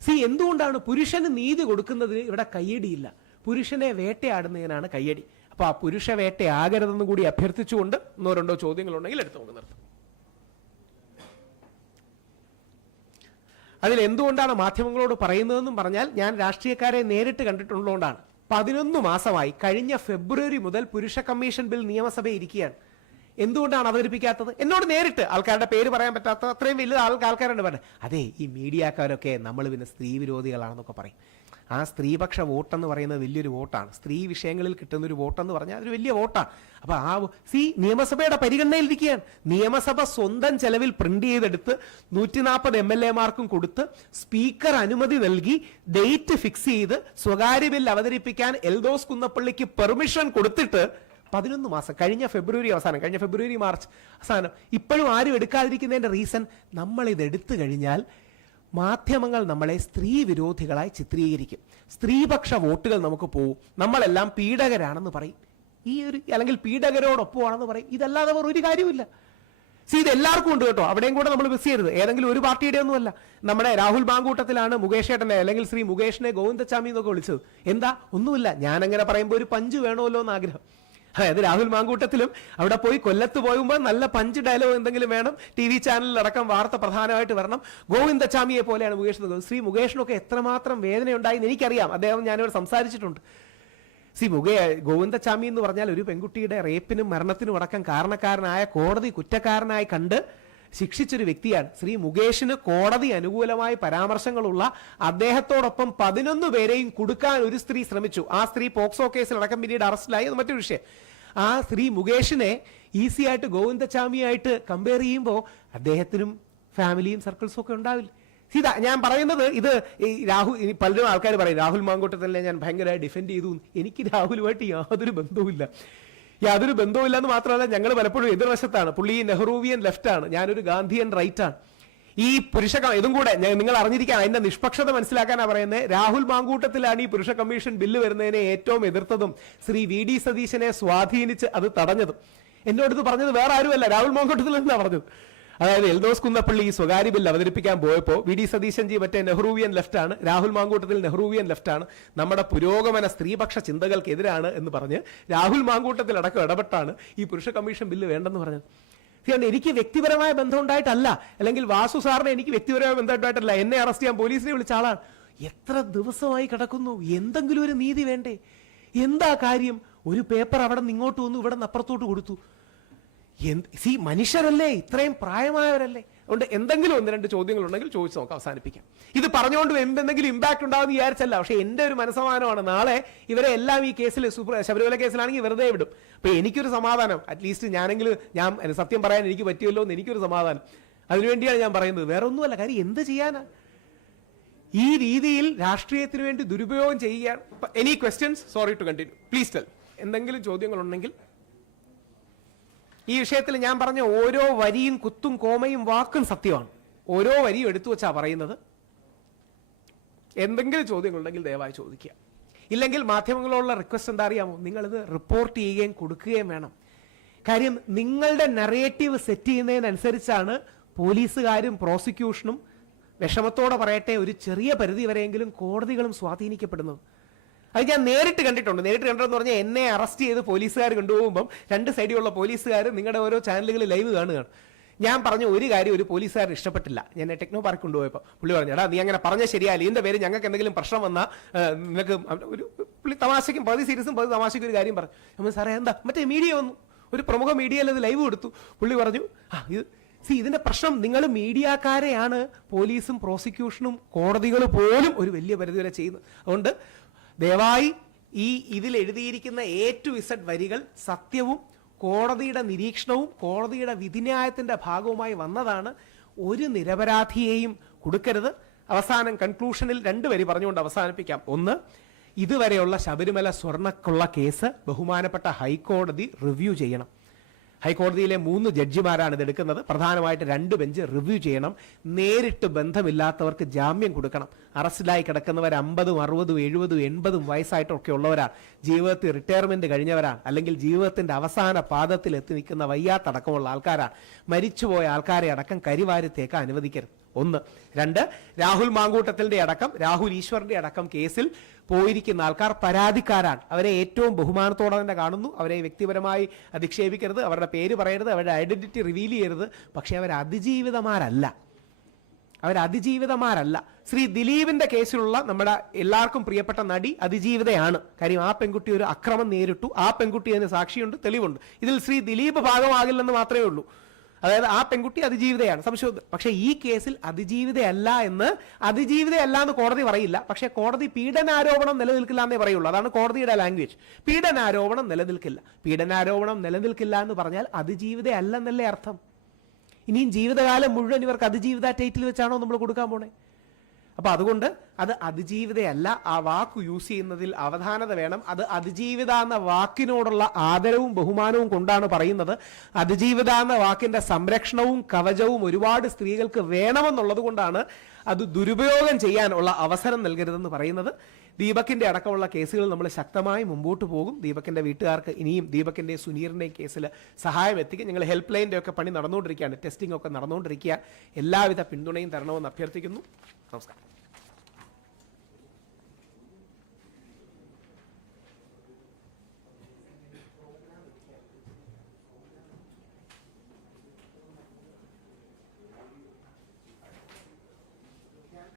സി എന്തുകൊണ്ടാണ് പുരുഷന് നീതി കൊടുക്കുന്നതിന് ഇവിടെ കയ്യടിയില്ല? പുരുഷനെ വേട്ടയാടുന്നതിനാണ് കയ്യടി. അപ്പോൾ ആ പുരുഷ വേട്ടയാകരുതെന്നും കൂടി അഭ്യർത്ഥിച്ചുകൊണ്ട് ഒന്നോ രണ്ടോ ചോദ്യങ്ങളുണ്ടെങ്കിൽ എടുത്തു നമുക്ക് നിർത്താം. അതിൽ എന്തുകൊണ്ടാണ് മാധ്യമങ്ങളോട് പറയുന്നതെന്നും പറഞ്ഞാൽ ഞാൻ രാഷ്ട്രീയക്കാരെ നേരിട്ട് കണ്ടിട്ടുള്ളതുകൊണ്ടാണ്. പതിനൊന്ന് മാസമായി കഴിഞ്ഞ ഫെബ്രുവരി മുതൽ പുരുഷ കമ്മീഷൻ ബിൽ നിയമസഭയിൽ ഇരിക്കുകയാണ്. എന്തുകൊണ്ടാണ് അവതരിപ്പിക്കാത്തത്? എന്നോട് നേരിട്ട് ആൾക്കാരുടെ പേര് പറയാൻ പറ്റാത്ത അത്രയും വലിയ ആൾക്ക് ആൾക്കാരുണ്ട് പറഞ്ഞത് അതെ ഈ മീഡിയക്കാരൊക്കെ നമ്മൾ പിന്നെ സ്ത്രീ വിരോധികളാണെന്നൊക്കെ പറയും. ആ സ്ത്രീപക്ഷ വോട്ടെന്ന് പറയുന്നത് വലിയൊരു വോട്ടാണ്. സ്ത്രീ വിഷയങ്ങളിൽ കിട്ടുന്ന ഒരു വോട്ടെന്ന് പറഞ്ഞാൽ അതൊരു വലിയ വോട്ടാണ് അപ്പോൾ ആ സി നിയമസഭയുടെ പരിഗണനയിലിരിക്കുകയാണ്. നിയമസഭ സ്വന്തം ചെലവിൽ പ്രിന്റ് ചെയ്തെടുത്ത് നൂറ്റി നാൽപ്പത് എം എൽ എമാർക്കും കൊടുത്ത് സ്പീക്കർ അനുമതി നൽകി ഡേറ്റ് ഫിക്സ് ചെയ്ത് സ്വകാര്യ ബിൽ അവതരിപ്പിക്കാൻ എൽദോസ് കുന്നപ്പള്ളിക്ക് പെർമിഷൻ കൊടുത്തിട്ട് പതിനൊന്ന് മാസം കഴിഞ്ഞ ഫെബ്രുവരി അവസാനം കഴിഞ്ഞ ഫെബ്രുവരി മാർച്ച് അവസാനം ഇപ്പോഴും ആരും എടുക്കാതിരിക്കുന്നതിന്റെ റീസൺ നമ്മൾ ഇത് എടുത്തു കഴിഞ്ഞാൽ മാധ്യമങ്ങൾ നമ്മളെ സ്ത്രീ വിരോധികളായി ചിത്രീകരിക്കും. സ്ത്രീപക്ഷ വോട്ടുകൾ നമുക്ക് പോവും. നമ്മളെല്ലാം പീഡകരാണെന്ന് പറയും. ഈ ഒരു അല്ലെങ്കിൽ പീഡകരോടൊപ്പമാണെന്ന് പറയും. ഇതല്ലാതെ ഒരു കാര്യമില്ല സി ഇത് എല്ലാവർക്കും ഉണ്ട് കേട്ടോ. അവിടെയും കൂടെ നമ്മൾ മിസ് ചെയ്യരുത്. ഏതെങ്കിലും ഒരു പാർട്ടിയുടെ ഒന്നുമല്ല. നമ്മുടെ രാഹുൽ ബാങ്കൂട്ടത്തിലാണ് മുകേഷ് ഏട്ടനെ അല്ലെങ്കിൽ ശ്രീ മുകേഷിനെ ഗോവിന്ദച്ചാമി എന്നൊക്കെ വിളിച്ചത്. എന്താ? ഒന്നുമില്ല. ഞാനങ്ങനെ പറയുമ്പോൾ ഒരു പഞ്ച് വേണമല്ലോ എന്ന് ആഗ്രഹം. അതായത് രാഹുൽ മാങ്കൂട്ടത്തിലും അവിടെ പോയി കൊല്ലത്ത് പോകുമ്പോൾ നല്ല പഞ്ച് ഡയലോഗ് എന്തെങ്കിലും വേണം. ടി വി ചാനലിലടക്കം വാർത്ത പ്രധാനമായിട്ട് വരണം. ഗോവിന്ദച്ചാമിയെ പോലെയാണ് മുകേഷ്. ശ്രീ മുകേഷിനൊക്കെ എത്രമാത്രം വേദനയുണ്ടായി എന്ന് എനിക്കറിയാം. അദ്ദേഹം ഞാനിവിടെ സംസാരിച്ചിട്ടുണ്ട്. സി മുകേ ഗോവിന്ദച്ചാമി എന്ന് പറഞ്ഞാൽ ഒരു പെൺകുട്ടിയുടെ റേപ്പിനും മരണത്തിനും അടക്കം കാരണക്കാരനായ കോടതി കുറ്റക്കാരനായി കണ്ട് ശിക്ഷിച്ചൊരു വ്യക്തിയാണ്. ശ്രീ മുകേഷിന് കോടതി അനുകൂലമായ പരാമർശങ്ങളുള്ള അദ്ദേഹത്തോടൊപ്പം പതിനൊന്ന് പേരെയും കൊടുക്കാൻ ഒരു സ്ത്രീ ശ്രമിച്ചു. ആ സ്ത്രീ പോക്സോ കേസിൽ അടക്കം പിന്നീട് അറസ്റ്റിലായി. അത് മറ്റൊരു വിഷയം. ആ സ്ത്രീ മുകേഷിനെ ഈസി ആയിട്ട് ഗോവിന്ദച്ചാമിയായിട്ട് കമ്പയർ ചെയ്യുമ്പോൾ അദ്ദേഹത്തിനും ഫാമിലിയും സർക്കിൾസും ഒക്കെ ഉണ്ടാവില്ല. സീത ഞാൻ പറയുന്നത് ഇത് ഈ രാഹുൽ ഇനി പലരും ആൾക്കാർ പറയും രാഹുൽ മാങ്കോട്ടത്തിലെ ഞാൻ ഭയങ്കരമായി ഡിഫെൻഡ് ചെയ്തു. എനിക്ക് രാഹുലുമായിട്ട് യാതൊരു ബന്ധവുമില്ല. യാതൊരു ബന്ധവുമില്ല എന്ന് മാത്രമല്ല ഞങ്ങൾ പലപ്പോഴും എതിർവശത്താണ്. പുള്ളി നെഹ്റുവിയൻ ലെഫ്റ്റ് ആണ്. ഞാനൊരു ഗാന്ധിയൻ റൈറ്റ് ആണ്. ഈ പുരുഷ ഇതും കൂടെ നിങ്ങൾ അറിഞ്ഞിരിക്കാൻ അതിന്റെ നിഷ്പക്ഷത മനസ്സിലാക്കാനാ പറയുന്നത് രാഹുൽ മാങ്കൂട്ടത്തിലാണ് ഈ പുരുഷ കമ്മീഷൻ ബില്ല് വരുന്നതിനെ ഏറ്റവും എതിർത്തതും. ശ്രീ വി ഡി സതീശനെ സ്വാധീനിച്ച് അത് തടഞ്ഞതും. എന്നോട് ഇത് പറഞ്ഞത് വേറെ ആരുമല്ല രാഹുൽ മാങ്കൂട്ടത്തിൽ നിന്നാണ് പറഞ്ഞത്. അതായത് എൽദോസ് കുന്നപ്പള്ളി ഈ സ്വകാര്യ ബില്ല് അവതരിപ്പിക്കാൻ പോയപ്പോൾ വി ഡി സതീശൻജി മറ്റേ നെഹ്റൂവിയൻ ലെഫ്റ്റ് ആണ്. രാഹുൽ മാങ്കൂട്ടത്തിൽ നെഹ്റൂവിയൻ ലെഫ്റ്റ് ആണ്. നമ്മുടെ പുരോഗമന സ്ത്രീപക്ഷ ചിന്തകൾക്കെതിരാണ് എന്ന് പറഞ്ഞ് രാഹുൽ മാങ്കൂട്ടത്തിൽ അടക്കം ഇടപെട്ടാണ് ഈ പുരുഷ കമ്മീഷൻ ബില്ല് വേണ്ടെന്ന് പറഞ്ഞത്. അതുകൊണ്ട് എനിക്ക് വ്യക്തിപരമായ ബന്ധം ഉണ്ടായിട്ടല്ല. അല്ലെങ്കിൽ വാസു സാറിനെ എനിക്ക് വ്യക്തിപരമായ ബന്ധം ഉണ്ടായിട്ടല്ല. എന്നെ അറസ്റ്റ് ചെയ്യാൻ പോലീസിനെ വിളിച്ച ആളാണ്. എത്ര ദിവസമായി കിടക്കുന്നു. എന്തെങ്കിലും ഒരു നീതി വേണ്ടേ? എന്താ കാര്യം? ഒരു പേപ്പർ അവിടെ നിന്ന് ഇങ്ങോട്ട് വന്നു ഇവിടെ നിന്ന് അപ്പുറത്തോട്ട് കൊടുത്തു. സി മനുഷ്യരല്ലേ? ഇത്രയും പ്രായമായവരല്ലേ? അതുകൊണ്ട് എന്തെങ്കിലും ഒന്ന് രണ്ട് ചോദ്യങ്ങൾ ഉണ്ടെങ്കിൽ ചോദിച്ചു നോക്കാം അവസാനിപ്പിക്കാം. ഇത് പറഞ്ഞുകൊണ്ട് എന്തെങ്കിലും ഇമ്പാക്ട് ഉണ്ടാവുമെന്ന് വിചാരിച്ചല്ല. പക്ഷേ എന്റെ ഒരു മനസ്സമാനമാണ്. നാളെ ഇവരെ എല്ലാം ഈ കേസിൽ ശബരിമല കേസിലാണെങ്കിൽ വെറുതെ വിടും. അപ്പോൾ എനിക്കൊരു സമാധാനം. അറ്റ്ലീസ്റ്റ് ഞാനെങ്കിലും ഞാൻ സത്യം പറയാൻ എനിക്ക് പറ്റിയല്ലോ എന്ന് എനിക്കൊരു സമാധാനം. അതിനുവേണ്ടിയാണ് ഞാൻ പറയുന്നത്. വേറെ ഒന്നുമല്ല കാര്യം എന്ത് ചെയ്യാനാ? ഈ രീതിയിൽ രാഷ്ട്രീയത്തിന് വേണ്ടി ദുരുപയോഗം ചെയ്യുകയാണ്. Any questions sorry to continue please tell എന്തെങ്കിലും ചോദ്യങ്ങളുണ്ടെങ്കിൽ ഈ വിഷയത്തിൽ ഞാൻ പറഞ്ഞ ഓരോ വരിയും കുത്തും കോമയും വാക്കും സത്യമാണ്. ഓരോ വരിയും എടുത്തു വെച്ചാ പറയുന്നത്. എന്തെങ്കിലും ചോദ്യങ്ങളുണ്ടെങ്കിൽ ദയവായി ചോദിക്കുക. ഇല്ലെങ്കിൽ മാധ്യമങ്ങളോടുള്ള റിക്വസ്റ്റ് എന്താ അറിയാമോ? നിങ്ങളിത് റിപ്പോർട്ട് ചെയ്യുകയും കൊടുക്കുകയും വേണം. കാര്യം നിങ്ങളുടെ നറേറ്റീവ് സെറ്റ് ചെയ്യുന്നതിനനുസരിച്ചാണ് പോലീസുകാരും പ്രോസിക്യൂഷനും വിഷമത്തോടെ പറയട്ടെ ഒരു ചെറിയ പരിധി വരെയെങ്കിലും കോടതികളും സ്വാധീനിക്കപ്പെടുന്നത്. അത് ഞാൻ നേരിട്ട് കണ്ടിട്ടുണ്ട്. നേരിട്ട് കണ്ടതെന്ന് പറഞ്ഞാൽ എന്നെ അറസ്റ്റ് ചെയ്ത് പോലീസുകാർ കൊണ്ടുപോകുമ്പം രണ്ട് സൈഡിലുള്ള പോലീസുകാർ നിങ്ങളുടെ ഓരോ ചാനലുകളിൽ ലൈവ് കാണുകയാണ്. ഞാൻ പറഞ്ഞ ഒരു കാര്യം ഒരു പോലീസുകാരൻ ഇഷ്ടപ്പെട്ടില്ല. ഞാൻ ടെക്നോ പാർക്ക് കൊണ്ടുപോയപ്പോൾ പുള്ളി പറഞ്ഞു എടാ നീ അങ്ങനെ പറഞ്ഞ ശരിയല്ല ഇതിന്റെ പേര് ഞങ്ങൾക്ക് എന്തെങ്കിലും പ്രശ്നം വന്നാൽ നിനക്ക് ഒരു പുള്ളി തമാശയ്ക്കും പകുതി സീരിയസും പകുതി തമാശയ്ക്കും ഒരു കാര്യം പറഞ്ഞു. നമ്മൾ സാറേ എന്താ? മറ്റേ മീഡിയ വന്നു. ഒരു പ്രമുഖ മീഡിയയിൽ അത് ലൈവ് കൊടുത്തു. പുള്ളി പറഞ്ഞു ആ ഇത് സി ഇതിന്റെ പ്രശ്നം നിങ്ങൾ മീഡിയക്കാരെയാണ് പോലീസും പ്രോസിക്യൂഷനും കോടതികൾ പോലും ഒരു വലിയ പരിധി വരെ ചെയ്യുന്നത്. അതുകൊണ്ട് ദയവായി ഈ ഇതിൽ എഴുതിയിരിക്കുന്ന എ ടു ഇസഡ് വരികൾ സത്യവും കോടതിയുടെ നിരീക്ഷണവും കോടതിയുടെ വിധിന്യായത്തിന്റെ ഭാഗവുമായി വന്നതാണ്. ഒരു നിരപരാധിയെയും കൊടുക്കരുത്. അവസാനം കൺക്ലൂഷനിൽ രണ്ട് വരി പറഞ്ഞുകൊണ്ട് അവസാനിപ്പിക്കാം. ഒന്ന് ഇതുവരെയുള്ള ശബരിമല സ്വർണക്കുള്ള കേസ് ബഹുമാനപ്പെട്ട ഹൈക്കോടതി റിവ്യൂ ചെയ്യണം. ഹൈക്കോടതിയിലെ മൂന്ന് ജഡ്ജിമാരാണ് ഇതെടുക്കുന്നത് പ്രധാനമായിട്ട് രണ്ട് ബെഞ്ച് റിവ്യൂ ചെയ്യണം. നേരിട്ട് ബന്ധമില്ലാത്തവർക്ക് ജാമ്യം കൊടുക്കണം. അറസ്റ്റിലായി കിടക്കുന്നവർ അമ്പതും അറുപതും എഴുപതും എൺപതും വയസ്സായിട്ടൊക്കെ ഉള്ളവരാണ് ജീവിതത്തിൽ റിട്ടയർമെന്റ് കഴിഞ്ഞവരാണ് അല്ലെങ്കിൽ ജീവിതത്തിന്റെ അവസാന പാദത്തിൽ എത്തി നിൽക്കുന്ന വയ്യാത്തടക്കമുള്ള ആൾക്കാരാണ് മരിച്ചുപോയ ആൾക്കാരെ അടക്കം കരിവാരത്തേക്ക് അനുവദിക്കരുത്. ഒന്ന്. രണ്ട് രാഹുൽ മാങ്കൂട്ടത്തിന്റെ അടക്കം രാഹുൽ ഈശ്വറിന്റെ അടക്കം കേസിൽ പോയിരിക്കുന്ന ആൾക്കാർ പരാതിക്കാരാണ്. അവരെ ഏറ്റവും ബഹുമാനത്തോടെ തന്നെ കാണുന്നു. അവരെ വ്യക്തിപരമായി അധിക്ഷേപിക്കരുത്. അവരുടെ പേര് പറയരുത്. അവരുടെ ഐഡന്റിറ്റി റിവീൽ ചെയ്യരുത്. പക്ഷേ അവർ അതിജീവിതമാരല്ല. അവർ അതിജീവിതമാരല്ല. ശ്രീ ദിലീപിന്റെ കേസിലുള്ള നമ്മുടെ എല്ലാവർക്കും പ്രിയപ്പെട്ട നടി അതിജീവിതയാണ്. കാര്യം ആ പെൺകുട്ടി ഒരു അക്രമം നേരിട്ടു. ആ പെൺകുട്ടി അതിന് സാക്ഷിയുണ്ട് തെളിവുണ്ട്. ഇതിൽ ശ്രീ ദിലീപ് ഭാഗമാകില്ലെന്ന് മാത്രമേ ഉള്ളൂ. അതായത് ആ പെൺകുട്ടി അതിജീവിതയാണ്. സംശയം പക്ഷേ ഈ കേസിൽ അതിജീവിതയല്ല എന്ന് അതിജീവിതയല്ല എന്ന് കോടതി പറയില്ല. പക്ഷേ കോടതി പീഡനാരോപണം നിലനിൽക്കില്ല എന്നേ പറയുള്ളൂ. അതാണ് കോടതിയുടെ ലാംഗ്വേജ്. പീഡനാരോപണം നിലനിൽക്കില്ല. പീഡനാരോപണം നിലനിൽക്കില്ല എന്ന് പറഞ്ഞാൽ അതിജീവിതയല്ല എന്നല്ലേ അർത്ഥം. ഇനിയും ജീവിതകാലം മുഴുവൻ ഇവർക്ക് അതിജീവിത ടൈറ്റിൽ വെച്ചാണോ നമ്മൾ കൊടുക്കാൻ പോണേ? അപ്പൊ അതുകൊണ്ട് അത് അതിജീവിതയല്ല. ആ വാക്ക് യൂസ് ചെയ്യുന്നതിൽ അവധാനത വേണം. അത് അതിജീവിത എന്ന വാക്കിനോടുള്ള ആദരവും ബഹുമാനവും കൊണ്ടാണ് പറയുന്നത്. അതിജീവിത എന്ന വാക്കിന്റെ സംരക്ഷണവും കവചവും ഒരുപാട് സ്ത്രീകൾക്ക് വേണമെന്നുള്ളത് കൊണ്ടാണ് അത് ദുരുപയോഗം ചെയ്യാനുള്ള അവസരം നൽകരുതെന്ന് പറയുന്നത്. ദീപകിന്റെ അടക്കമുള്ള കേസുകൾ നമ്മൾ ശക്തമായി മുമ്പോട്ട് പോകും. ദീപക്കിന്റെ വീട്ടുകാർക്ക് ഇനിയും ദീപക്കിന്റെ സുനീറിന്റെയും കേസിൽ സഹായം എത്തിക്കും. ഞങ്ങൾ ഹെൽപ്പ് ലൈനിന്റെ ഒക്കെ പണി നടന്നുകൊണ്ടിരിക്കുകയാണ്. ടെസ്റ്റിംഗ് ഒക്കെ നടന്നുകൊണ്ടിരിക്കുക എല്ലാവിധ പിന്തുണയും തരണമെന്ന് അഭ്യർത്ഥിക്കുന്നു. നമസ്കാരം.